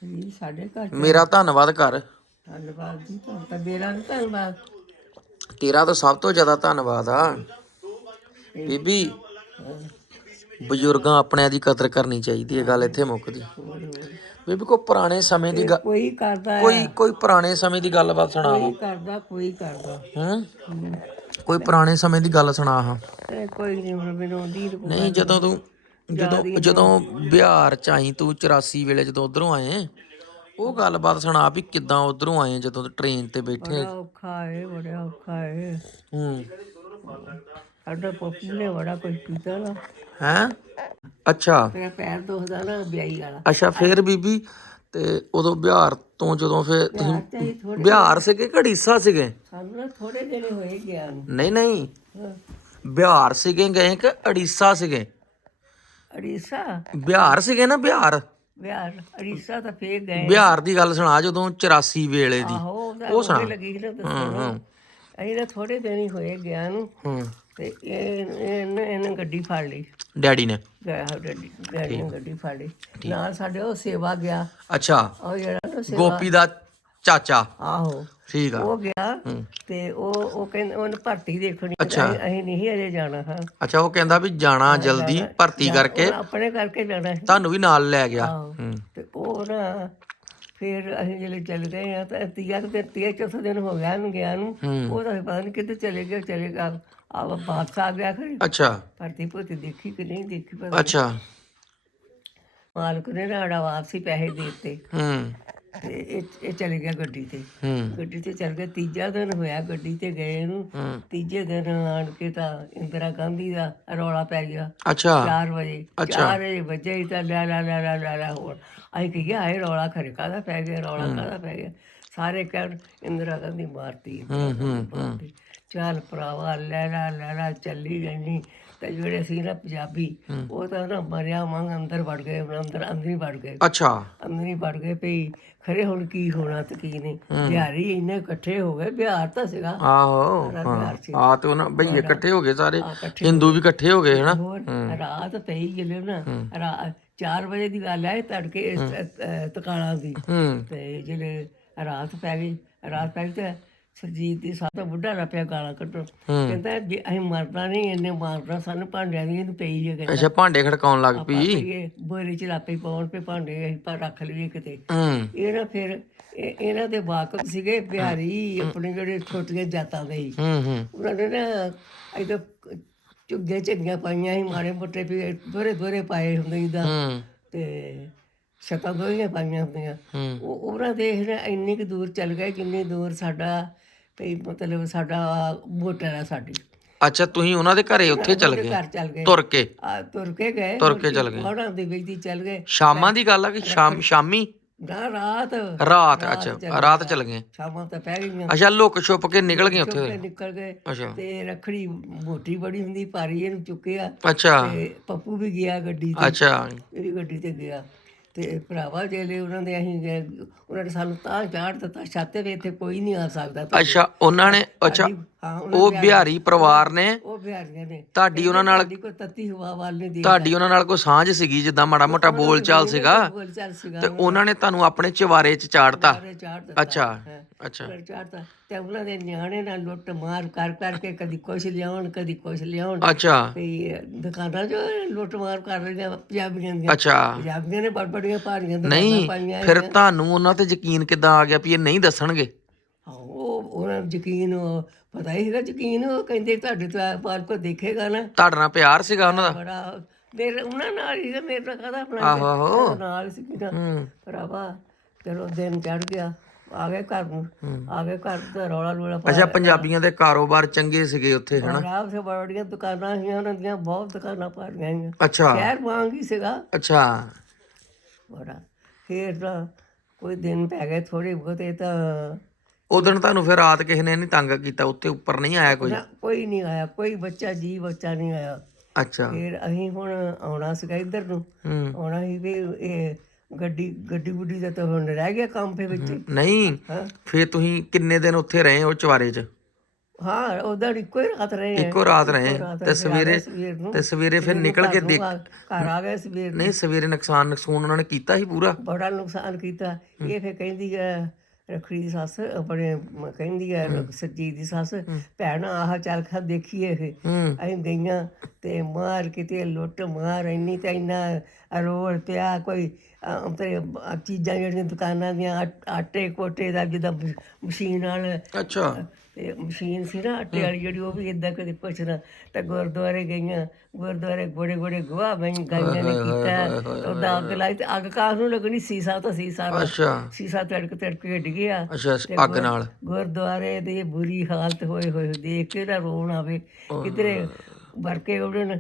ਰੀਤ ਸਾਡੇ ਘਰ ਚ ਮੇਰਾ ਧੰਨਵਾਦ ਕਰ। ਧੰਨਵਾਦ ਜੀ ਤੁਹਾਨੂੰ ਤਾਂ ਮੇਰਾ ਵੀ ਧੰਨਵਾਦ। ਤੇਰਾ ਤਾਂ ਸਭ ਤੋਂ ਜ਼ਿਆਦਾ ਧੰਨਵਾਦ ਆ। ਬੀਬੀ ਬਜ਼ੁਰਗਾਂ ਆਪਣਿਆਂ ਦੀ ਕਦਰ ਕਰਨੀ ਚਾਹੀਦੀ ਹੈ ਗੱਲ ਇੱਥੇ ਮੁੱਕਦੀ। ਬੀਬੀ ਕੋਈ ਪੁਰਾਣੇ ਸਮੇਂ ਦੀ ਗੱਲ ਕੋਈ ਕਰਦਾ ਹੈ, ਕੋਈ ਕੋਈ ਪੁਰਾਣੇ ਸਮੇਂ ਦੀ ਗੱਲਬਾਤ ਸੁਣਾ ਕੋਈ ਕਰਦਾ ਕੋਈ ਕਰਦਾ। ਹੂੰ? ਕੋਈ ਪੁਰਾਣੇ ਸਮੇਂ ਦੀ ਗੱਲ ਸੁਣਾ ਹਾਂ। ਕੋਈ ਨਹੀਂ ਹੁਣ ਮੈਨੂੰ ਆਉਂਦੀ। ਨਹੀਂ ਜਦੋਂ ਤੂੰ ਜਦੋਂ ਜਦੋਂ ਬਿਹਾਰ ਚ ਆਈ ਤੂੰ 84 ਵੇਲੇ ਜਦੋਂ ਉਧਰੋਂ ਆਏ ਉਹ ਗੱਲਬਾਤ ਸੁਣਾ ਵੀ ਕਿੱਦਾਂ ਉਧਰੋਂ ਆਏ ਜਦੋਂ ਟ੍ਰੇਨ ਤੇ ਬੈਠੇ। ਬੜਾ ਔਖਾ ਹੈ ਬੜਾ ਔਖਾ ਹੈ ਹੂੰ। ਸਾਡਾ ਪੱਪੂ ਨੇ ਬੜਾ ਕੁਝ ਕੀਤਾ ਨਾ। ਹੈ? ਅੱਛਾ। ਮੇਰਾ ਪੈਰ ਦੁਖਦਾ ਨਾ ਵਿਆਹੀ ਵਾਲਾ। ਅੱਛਾ ਫੇਰ ਬੀਬੀ ਤੇ ਉਦੋਂ ਬਿਹਾਰ ਤੋਂ ਜਦੋਂ ਫੇਰ ਤੁਸੀਂ ਥੋੜੇ ਬਿਹਾਰ ਸੀਗੇ ਘੜੀਸਾ ਸੀਗੇ? ਸਾਨੂੰ ਨਾ ਥੋੜੇ ਦਿਨ ਹੋਏ ਗਿਆ ਨੂੰ। ਨਹੀਂ ਨਹੀਂ। ਹਾਂ। ਬਿਹਾਰ ਸੀਗੇ ਗਏ ਕਿ ਅੜੀਸਾ ਸੀਗੇ? ਅੜੀਸਾ ਬਿਹਾਰ ਸੀਗੇ ਨਾ ਬਿਹਾਰ? ਵਿਆਹ ਅੜੀਸਾ ਤਾਂ ਫੇਰ ਗਏ ਬਿਹਾਰ ਦੀ ਗੱਲ ਸੁਣਾ ਜਦੋਂ 84 ਵੇਲੇ ਦੀ। ਆਹੋ ਉਹਦਾ ਉਹ ਲੱਗੀ ਸੀ ਨਾ ਦੱਸਣ। ਅਸੀਂ ਤਾਂ ਥੋੜੇ ਦਿਨ ਹੀ ਹੋਏ ਗਿਆ ਨੂੰ। ਹੂੰ। ਤੇ ਇਹ ਇਹਨੇ ਇਹਨੇ ਗੱਡੀ ਫੜ ਲਈ। ਡੈਡੀ ਨੇ? ਗਿਆ ਗੱਡੀ ਡੈਡੀ ਨੇ ਗੱਡੀ ਫੜ ਲਈ। ਨਾਲ ਸਾਡੇ ਉਹ ਸੇਵਾ ਗਿਆ। ਅੱਛਾ। ਉਹ ਜਿਹੜਾ ਨਾ ਸੇਵਾ ਗੋਪੀ ਦਾ ਚਾਚਾ। ਆਹੋ। ਠੀਕ ਆ। ਉਹ ਗਿਆ ਤੇ ਉਹ ਉਹ ਕਹਿੰਦੇ ਉਹਨੇ ਭਰਤੀ ਦੇਖਣੀ ਅੱਛਾ। ਅਸੀਂ ਅਸੀਂ ਨਹੀਂ ਅਜੇ ਜਾਣਾ ਹਾਂ। ਅੱਛਾ ਉਹ ਕਹਿੰਦਾ ਵੀ ਜਾਣਾ ਜਲਦੀ ਭਰਤੀ ਕਰਕੇ। ਆਪਣੇ ਕਰਕੇ ਜਾਣਾ ਸੀ। ਤੁਹਾਨੂੰ ਵੀ ਨਾਲ ਲੈ ਗਿਆ। ਆਹੋ। ਹੂੰ। ਤੇ ਉਹ ਨਾ ਫਿਰ ਅਸੀਂ ਜਿਹੜੇ ਚੱਲ ਗਏ ਆ ਤਾਂ ਤੀਆ ਤੇ ਤੀਆ ਚੌਥਾ ਦਿਨ ਹੋ ਗਿਆ ਨੂੰ ਗਿਆ ਨੂੰ। ਉਹ ਤਾਂ ਪਤਾ ਨਹੀਂ ਕਿੱਥੇ ਚਲੇ ਗਿਆ ਚਲੇ ਗਿਆ। ਆ ਵਾਪਸ ਆ ਗਿਆ ਖਰੇ। ਅੱਛਾ। ਭਰਤੀ ਭੁਰਤੀ ਦੇਖੀ ਕਿ ਨਹੀਂ ਦੇਖੀ ਪਤਾ ਅੱਛਾ। ਮਾਲਕ ਨੇ ਨਾੜਾ ਵਾਪਸੀ ਪੈਸੇ ਦੇ ਦਿੱਤੇ। ਹੂੰ। ਤੇ ਇਹ ਇਹ ਚਲੇ ਗਿਆ ਗੱਡੀ ਤੇ। ਹੂੰ। ਗੱਡੀ ਤੇ ਚੱਲ ਗਿਆ। ਤੀਜਾ ਦਿਨ ਹੋਇਆ ਗੱਡੀ ਤੇ ਗਏ ਨੂੰ। ਹੂੰ। ਤੀਜੇ ਦਿਨ ਆਣ ਕੇ ਤਾਂ ਇੰਦਰਾ ਗਾਂਧੀ ਦਾ ਰੌਲਾ ਪੈ ਗਿਆ। ਅੱਛਾ। 4 ਵਜੇ। 4 ਵਜੇ ਵਜੇ ਹੀ ਤਾਂ ਲੈ ਲੈ ਲੈ ਲੈ ਲੈ ਲੈ ਹੋਰ। ਅਸੀਂ ਕਹੀਏ ਆਏ ਰੌਲਾ ਖਰੇ ਕਾਹਦਾ ਪੈ ਗਿਆ ਰੌਲਾ ਕਾਹਦਾ ਪੈ ਗਿਆ। ਸਾਰੇ ਕਹਿਣ ਇੰਦਰਾ ਗਾਂਧੀ ਮਾਰਤੀ ਹੂੰ ਹੂੰ। ਮਾਰਤੀ। ਚੱਲ ਭਰਾਵਾ ਲੈ ਲੈ ਲੈ ਲੈ ਚੱਲੀ ਜਾਂਦੀ ਤੇ ਜਿਹੜੇ ਸੀ ਨਾ ਪੰਜਾਬੀ ਉਹ ਤਾਂ ਨਾ ਮਰਿਆ ਵਾਂਗ ਅੰਦਰ ਵੜ ਗਏ ਅੰਦਰ ਅੰਦਰ ਹੀ ਵੜ ਗਏ। ਅੱਛਾ। ਅੰਦਰ ਹੀ ਵੜ ਗਏ ਭਈ ਖਰੇ ਹੁਣ ਕੀ ਹੋਣਾ ਤੇ ਕੀ ਨਹੀਂ। ਬਿਹਾਰੀ ਇੰਨੇ ਇਕੱਠੇ ਹੋ ਗਏ ਬਿਹਾਰ ਤਾਂ ਸੀਗਾ। ਆਹੋ ਆ ਤੇ ਉਹਨਾਂ ਬਈ ਇਕੱਠੇ ਹੋ ਗਏ ਸਾਰੇ। ਹਿੰਦੂ ਵੀ ਇਕੱਠੇ ਹੋ ਗਏ ਹਨਾ? ਰਾਤ ਪਈ ਜਲੇ ਨਾ। ਰਾਤ 4 ਵਜੇ ਦੀ ਗੱਲ ਹੈ। ਤੜਕੇ ਤਕਾਲਾਂ ਦੀ। ਤੇ ਜਿਹੜੇ ਰਾਤ ਪੈ ਗਈ ਰਾਤ ਪੈ ਗਈ ਤੇ ਸਰਜੀਤ ਦੀ ਸਾਥ ਬੁੱਢਾ ਨਾ ਪਿਆ ਗਾਲਾਂ ਕੱਢੋ ਕਹਿੰਦਾ ਜੇ ਅਸੀਂ ਮਰਨਾ ਨਹੀਂ ਇਹਨੇ ਮਾਰਨਾ ਸਾਨੂੰ ਭਾਂਡਿਆਂ ਦੀ ਇਹਨੂੰ ਪਈ ਜੇ ਕਹਿੰਦਾ। ਅੱਛਾ ਭਾਂਡੇ ਖੜਕਾਉਣ ਲੱਗ ਪਈ। ਇਹ ਬੋਰੇ ਚ ਲਾਪੇ ਪਾਉਣ ਪੇ ਭਾਂਡੇ ਅਸੀਂ ਪਰ ਰੱਖ ਲਈਏ ਕਿਤੇ। ਹੂੰ। ਇਹ ਨਾ ਫਿਰ ਇਹ- ਇਹਨਾਂ ਦੇ ਵਾਕਫ ਸੀਗੇ ਬਿਹਾਰੀ ਆਪਣੇ ਜਿਹੜੇ ਛੋਟੀਆਂ ਜਾਤਾਂ ਦੇ ਹੂੰ। ਹੂੰ ਉਹਨਾਂ ਨੇ ਨਾ ਇਹਦੇ ਚੁੱਗੇ ਚੰਗੀਆਂ ਪਾਈਆਂ ਸੀ ਮਾੜੇ ਮੋਟੇ ਵੀ ਦੋਰੇ ਦੋਰੇ ਪਾਏ ਹੁੰਦੇ ਜਿੱਦਾਂ ਹੂੰ। ਤੇ ਛਤਾ ਦੋਰੀਆਂ ਪਾਈਆਂ ਹੁੰਦੀਆਂ। ਹੂੰ। ਉਹ ਉਹਨਾਂ ਦੇ ਇੰਨੀ ਕੁ ਦੂਰ ਚੱਲ ਗਏ ਜਿੰਨੀ ਦੂਰ ਸਾਡਾ ਤੇ ਮਤਲਬ ਸਾਡਾ ਮੋਟਰ ਆ ਸਾਡੀ। ਅੱਛਾ ਤੁਸੀਂ ਉਹਨਾਂ ਦੇ ਘਰੇ ਉੱਥੇ ਚੱਲ ਉਹਦੇ ਗਏ? ਘਰ ਚੱਲ ਗਏ। ਤੁਰ ਕੇ? ਆ ਤੁਰ ਕੇ ਗਏ ਤੁਰ ਕੇ ਚੱਲ ਗਏ। ਉਹਨਾਂ ਦੇ ਵਿੱਚ ਦੀ ਚੱਲ ਗਏ। ਸ਼ਾਮਾਂ ਦੀ ਗੱਲ ਆ ਕਿ ਸ਼ਾਮ ਸ਼ਾਮੀ? ਨਾ ਰਾਤ। ਰਾਤ ਅੱਛਾ ਰਾਤ ਚੱਲ ਗਏ। ਸ਼ਾਮਾਂ ਤਾਂ ਪੈ ਗਈਆਂ। ਅੱਛਾ ਲੁੱਕ ਛੁਪ ਕੇ ਨਿਕਲ ਗਏ ਉੱਥੇ? ਨਿਕਲ ਗਏ। ਅੱਛਾ। ਤੇ ਰਖੜੀ ਮੋਟੀ ਬੜੀ ਹੁੰਦੀ ਭਾਰੀ ਇਹਨੂੰ ਚੁੱਕਿਆ। ਅੱਛਾ। ਤੇ ਪੱਪੂ ਵੀ ਗਿਆ ਗੱਡੀ ਤੇ। ਅੱਛਾ। ਇਹ ਵੀ ਗੱਡੀ ਤੇ ਗਿਆ। ਤੇ ਭਰਾਵਾ ਜਿਹੜੇ ਉਹਨਾਂ ਦੇ ਅਸੀਂ ਗਏ ਉਹਨਾਂ ਨੇ ਸਾਨੂੰ ਤਾਂ ਚਾੜ ਦਿੱਤਾ ਛਾਤੇ ਵੀ ਇੱਥੇ ਕੋਈ ਨਹੀਂ ਆ ਸਕਦਾ ਤੁਹਾਡੇ। ਅੱਛਾ ਉਹਨਾਂ ਨੇ ਅੱਛਾ ਹਾਂ ਉਹ ਬਿਹਾਰੀ ਪਰਿਵਾਰ ਨੇ। ਉਹ ਬਿਹਾਰੀਆਂ ਨੇ। ਤੁਹਾਡੀ ਉਹਨਾਂ ਨਾਲ ਸਾਡੀ ਕੋਈ ਤੱਤੀ ਹਵਾ ਵੱਲ ਨਹੀਂ ਦੀ ਤੁਹਾਡੀ ਉਹਨਾਂ ਨਾਲ ਕੋਈ ਸਾਂਝ ਸੀਗੀ ਜਿੱਦਾਂ ਮਾੜਾ ਮੋਟਾ ਬੋਲ ਚਾਲ ਸੀਗਾ ਬੋਲ ਚੱਲ ਸੀਗਾ? ਤੇ ਉਹਨਾਂ ਨੇ ਤੁਹਾਨੂੰ ਆਪਣੇ ਚਵਾਰੇ 'ਚ ਚਾੜਤਾ? ਸਾਰੇ ਚਾੜ ਦਿੱਤਾ ਅੱਛਾ ਹਾਂ। ਅੱਛਾ। ਨੇ ਚਾੜਤਾ। ਤੇ ਉਹਨਾਂ ਦੇ ਨਿਆਣੇ ਨਾਲ ਲੁੱਟ ਮਾਰ ਕਰ ਕਰਕੇ ਕਦੀ ਕੁਛ ਲਿਆਉਣ ਕਦੀ ਕੁਛ ਲਿਆਉਣ। ਅੱਛਾ। ਤੇ ਦੁਕਾਨਾਂ 'ਚ ਲੁੱਟ ਮਾਰ ਕਰ ਰਹੀਆਂ ਪੰਜਾਬੀਆਂ ਦੀਆਂ। ਅੱਛਾ। ਪੰਜਾਬੀਆਂ ਨੇ ਬੜ ਬੜੀਆਂ ਭਾਰੀਆਂ ਦੁਕਾਨਾਂ ਨਹੀਂ ਪਾਈਆਂ ਫਿਰ ਤੁਹਾਨੂੰ ਉਹਨਾਂ ਤੇ ਯਕੀਨ ਕਿੱਦਾਂ ਆ ਗਿਆ ਵੀ ਇਹ ਨਹੀਂ ਦੱਸਣਗੇ? ਉਹਨਾਂ ਨੂੰ ਯਕੀਨ ਉਹ ਪਤਾ ਹੀ ਹੈਗਾ ਯਕੀਨ ਉਹ ਕਹਿੰਦੇ ਤੁਹਾਡੇ ਤੋਂ ਬਾਲ ਕੋ ਦੇਖੇਗਾ ਨਾ। ਤੁਹਾਡੇ ਨਾਲ ਪਿਆਰ ਸੀਗਾ ਉਹਨਾਂ ਦਾ? ਬੜਾ ਮੇਰੇ ਉਹਨਾਂ ਨਾਲ ਹੀ ਤੇ ਮੇਰੇ ਨਾਲ ਕਾਹਦਾ ਆਪਣਾ ਆਹੋ ਆਹੋ। ਨਾਲ ਸੀ ਕਿਦਾ ਹੂੰ। ਭਰਾਵਾ ਚਲੋ ਦਿਨ ਚੜ ਗਿਆ ਆ ਗਏ ਘਰ ਨੂੰ ਆ ਗਏ ਘਰ ਦਾ ਰੌਲਾ ਰੌਲਾ ਪਾ ਅੱਛਾ ਪੰਜਾਬੀਆਂ ਦੇ ਕਾਰੋਬਾਰ ਚੰਗੇ ਸੀਗੇ ਉੱਥੇ ਹਨਾ? ਰਾਮ ਸੇ ਬੜੀਆਂ ਦੁਕਾਨਾਂ ਸੀ ਉਹਨਾਂ ਦੀਆਂ ਬਹੁਤ ਦੁਕਾਨਾਂ ਪਾੜੀਆਂ ਸੀ ਅੱਛਾ। ਸ਼ਹਿਰ ਵਾਂਗ ਹੀ ਸੀਗਾ। ਅੱਛਾ। ਬੜਾ ਫੇਰ ਤਾਂ ਕੋਈ ਦਿਨ ਪੈ ਗਏ ਥੋੜੇ ਬਹੁਤੇ ਤਾਂ ਉਦੋਂ ਤੁਹਾਨੂੰ ਫਿਰ ਰਾਤ ਕਿਸੇ ਨੇ ਨਹੀਂ ਤੰਗ ਕੀਤਾ ਉੱਤੇ ਉੱਪਰ ਨਹੀਂ ਆਇਆ ਕੋਈ? ਨਾ ਕੋਈ ਨਹੀਂ ਆਇਆ ਕੋਈ ਬੱਚਾ ਜੀ ਬੱਚਾ ਨਹੀਂ ਆਇਆ। ਅੱਛਾ। ਫਿਰ ਅਸੀਂ ਹੁਣ ਆਉਣਾ ਸੀਗਾ ਇੱਧਰ ਨੂੰ। ਹੂੰ। ਆਉਣਾ ਸੀ ਵੀ ਇਹ ਗੱਡੀ ਗੱਡੀ ਗੁੱਡੀ ਦਾ ਤਾਂ ਹੁਣ ਰਹਿ ਗਿਆ ਕੰਮ ਫੇ ਵਿੱਚ। ਨਹੀਂ ਹਾਂ। ਫੇਰ ਤੁਸੀਂ ਕਿੰਨੇ ਦਿਨ ਉੱਥੇ ਰਹੇ ਹੋ ਚਵਾਰੇ 'ਚ? ਹਾਂ ਉਧਰ ਇੱਕੋ ਹੀ ਰਾਤ ਰਹੇ ਆ। ਇੱਕੋ ਰਾਤ ਰਹੇ ਇੱਕੋ ਰਾਤ ਤੇ ਆ ਸਵੇਰੇ ਗਏ ਸਵੇਰ ਨੂੰ। ਤੇ ਸਵੇਰੇ ਫਿਰ ਨੂੰ ਨਿਕਲ ਕੇ ਘਰ ਨੂੰ ਦੇਖ ਆ- ਘਰ ਆ ਗਏ ਸਵੇਰ ਨੂੰ। ਨਹੀਂ ਸਵੇਰੇ ਨੁਕਸਾਨ ਨੁਕਸਾਨ ਉਹਨਾਂ ਨੇ ਕੀਤਾ ਸੀ ਪੂਰਾ? ਬੜਾ ਨੁਕਸਾਨ ਕੀਤਾ। ਇਹ ਫੇ ਕਹਿੰਦੀ ਹੈ ਰਖੜੀ ਦੀ ਸੱਸ ਆਪਣੇ ਮ- ਕਹਿੰਦੀ ਹੈ। ਸੱਜੀ ਦੀ ਸੱਸ ਭੈਣ ਆਹ ਚੱਲ ਖਾ ਦੇਖੀਏ ਇਹ। ਅਸੀਂ ਗਈਆਂ ਤੇ ਮਾਰ ਕਿਤੇ ਲੁੱਟ ਮਾਰ ਇੰਨੀ ਤੇ ਇੰਨਾ ਰੋਲ ਪਿਆ ਕੋਈ ਤੇ ਚੀਜ਼ਾਂ ਜਿਹੜੀਆਂ ਦੁਕਾਨਾਂ ਦੀਆਂ ਆਟ- ਆਟੇ ਕੋਟੇ ਦਾ ਜਿੱਦਾਂ ਮਸ਼ੀਨ ਨਾਲ ਅੱਛਾ। ਤੇ ਮਸ਼ੀਨ ਸੀ ਨਾ ਆਟੇ ਵਾਲੀ ਜਿਹੜੀ ਉਹ ਵੀ ਇਦਾਂ ਕਦੇ ਪੁੱਛਣਾ ਤੇ ਗੁਰਦੁਆਰੇ ਗਈਆਂ ਗੁਰਦੁਆਰੇ ਗੋੜੇ ਗੋੜੇ ਗਵਾ ਮੈਂ ਗਾਈਆਂ ਨੇ ਕੀਤਾ ਉਹਦਾ ਅੱਗ ਲਾਈ ਤੇ ਅੱਗ ਕਾਹ ਨੂੰ ਲੱਗਣੀ? ਸੀਸਾ ਤਾਂ ਸੀਸਾ। ਅੱਛਾ। ਸੀਸਾ ਤੜਕ ਤੜਕ ਹਿੱਟ ਗਿਆ। ਅੱਛਾ ਅੱਗ ਨਾਲ। ਗੁਰਦੁਆਰੇ ਦੀ ਬੁਰੀ ਹਾਲਤ ਹੋਏ ਹੋਏ ਦੇਖ ਕੇ ਨਾ ਰੋਣ ਆਵੇ। ਕਿਧਰੇ ਵਰਕੇ ਉੜਨ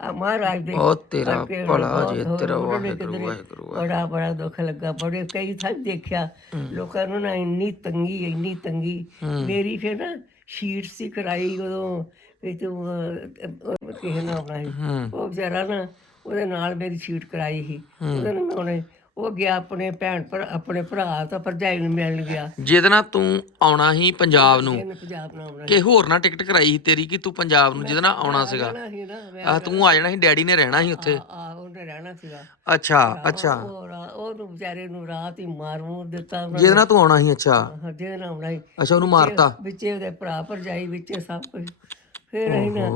ਆ ਮਹਾਰਾਜ ਦੇ ਉਹ ਤੇਰਾ ਭਲਾ ਜੇ ਤੇਰਾ ਉਹਨਾਂ ਨੇ ਵਾਹਿਗੁਰੂ ਕਿਧਰੇ ਵਾਹਿਗੁਰੂ ਬੜਾ ਬੜਾ ਦੁੱਖ ਲੱਗਾ। ਬੜੇ ਕਈ ਥਾਂ ਦੇਖਿਆ ਲੋਕਾਂ ਨੂੰ ਨਾ ਇੰਨੀ ਤੰਗੀ ਇੰਨੀ ਤੰਗੀ। ਮੇਰੀ ਫਿਰ ਨਾ ਸ਼ੀਟ ਸੀ ਕਰਾਈ ਉਦੋਂ ਵੀ ਤੂੰ ਅਹ, ਅਹ, ਕਿਸੇ ਨਾਲ ਹੂੰ। ਉਹ ਵਿਚਾਰਾ ਨਾ ਉਹਦੇ ਨਾਲ ਮੇਰੀ ਸ਼ੀਟ ਕਰਾਈ ਸੀ। ਉਹਦੇ ਨਾਲ ਉਹਨੇ ਉਹ ਗਿਆ ਆਪਣੇ ਭੈਣ ਪਰ ਆਪਣੇ ਭਰਾ ਤਾਂ ਭਰਜਾਈ ਨੂੰ ਮਿਲਣ ਗਿਆ। ਜਿਹਦੇ ਨਾਲ ਤੂੰ ਆਉਣਾ ਸੀ ਪੰਜਾਬ ਨੂੰ। ਇਹਨੇ ਪੰਜਾਬ ਨਾਲ ਆਉਣਾ ਕਿ ਹੋਰ ਨਾਲ ਟਿਕਟ ਕਰਾਈ ਸੀ ਤੇਰੀ ਕਿ ਤੂੰ ਪੰਜਾਬ ਨੂੰ ਜਿਹਦੇ ਨਾਲ ਆਉਣਾ ਸੀਗਾ। ਰਹਿਣਾ ਸੀ ਨਾ ਮੈਂ ਆ ਤੂੰ ਆ ਜਾਣਾ ਸੀ ਡੈਡੀ ਨੇ ਰਹਿਣਾ ਸੀ ਉੱਥੇ। ਆ ਉਹਨੇ ਰਹਿਣਾ ਸੀਗਾ। ਅੱਛਾ ਅੱਛਾ। ਉਹ ਰਾ- ਉਹਨੂੰ ਵਿਚਾਰੇ ਨੂੰ ਰਾਤ ਹੀ ਮਾਰ ਮੂਰ ਦਿੱਤਾ ਉਹਨਾਂ ਜਿਹਦੇ ਨਾਲ ਤੂੰ ਆਉਣਾ ਸੀ ਅੱਛਾ। ਨੇ ਜਿਹਦੇ ਨਾਲ ਆਉਣਾ ਸੀ। ਅੱਛਾ ਉਹਨੂੰ ਮਾਰਤਾ। ਵਿੱਚੇ ਉਹਦੇ ਭਰਾ ਭਰਜਾਈ ਵਿੱਚੇ ਸਭ ਕੁਝ ਫਿਰ ਅਸੀਂ ਨਾ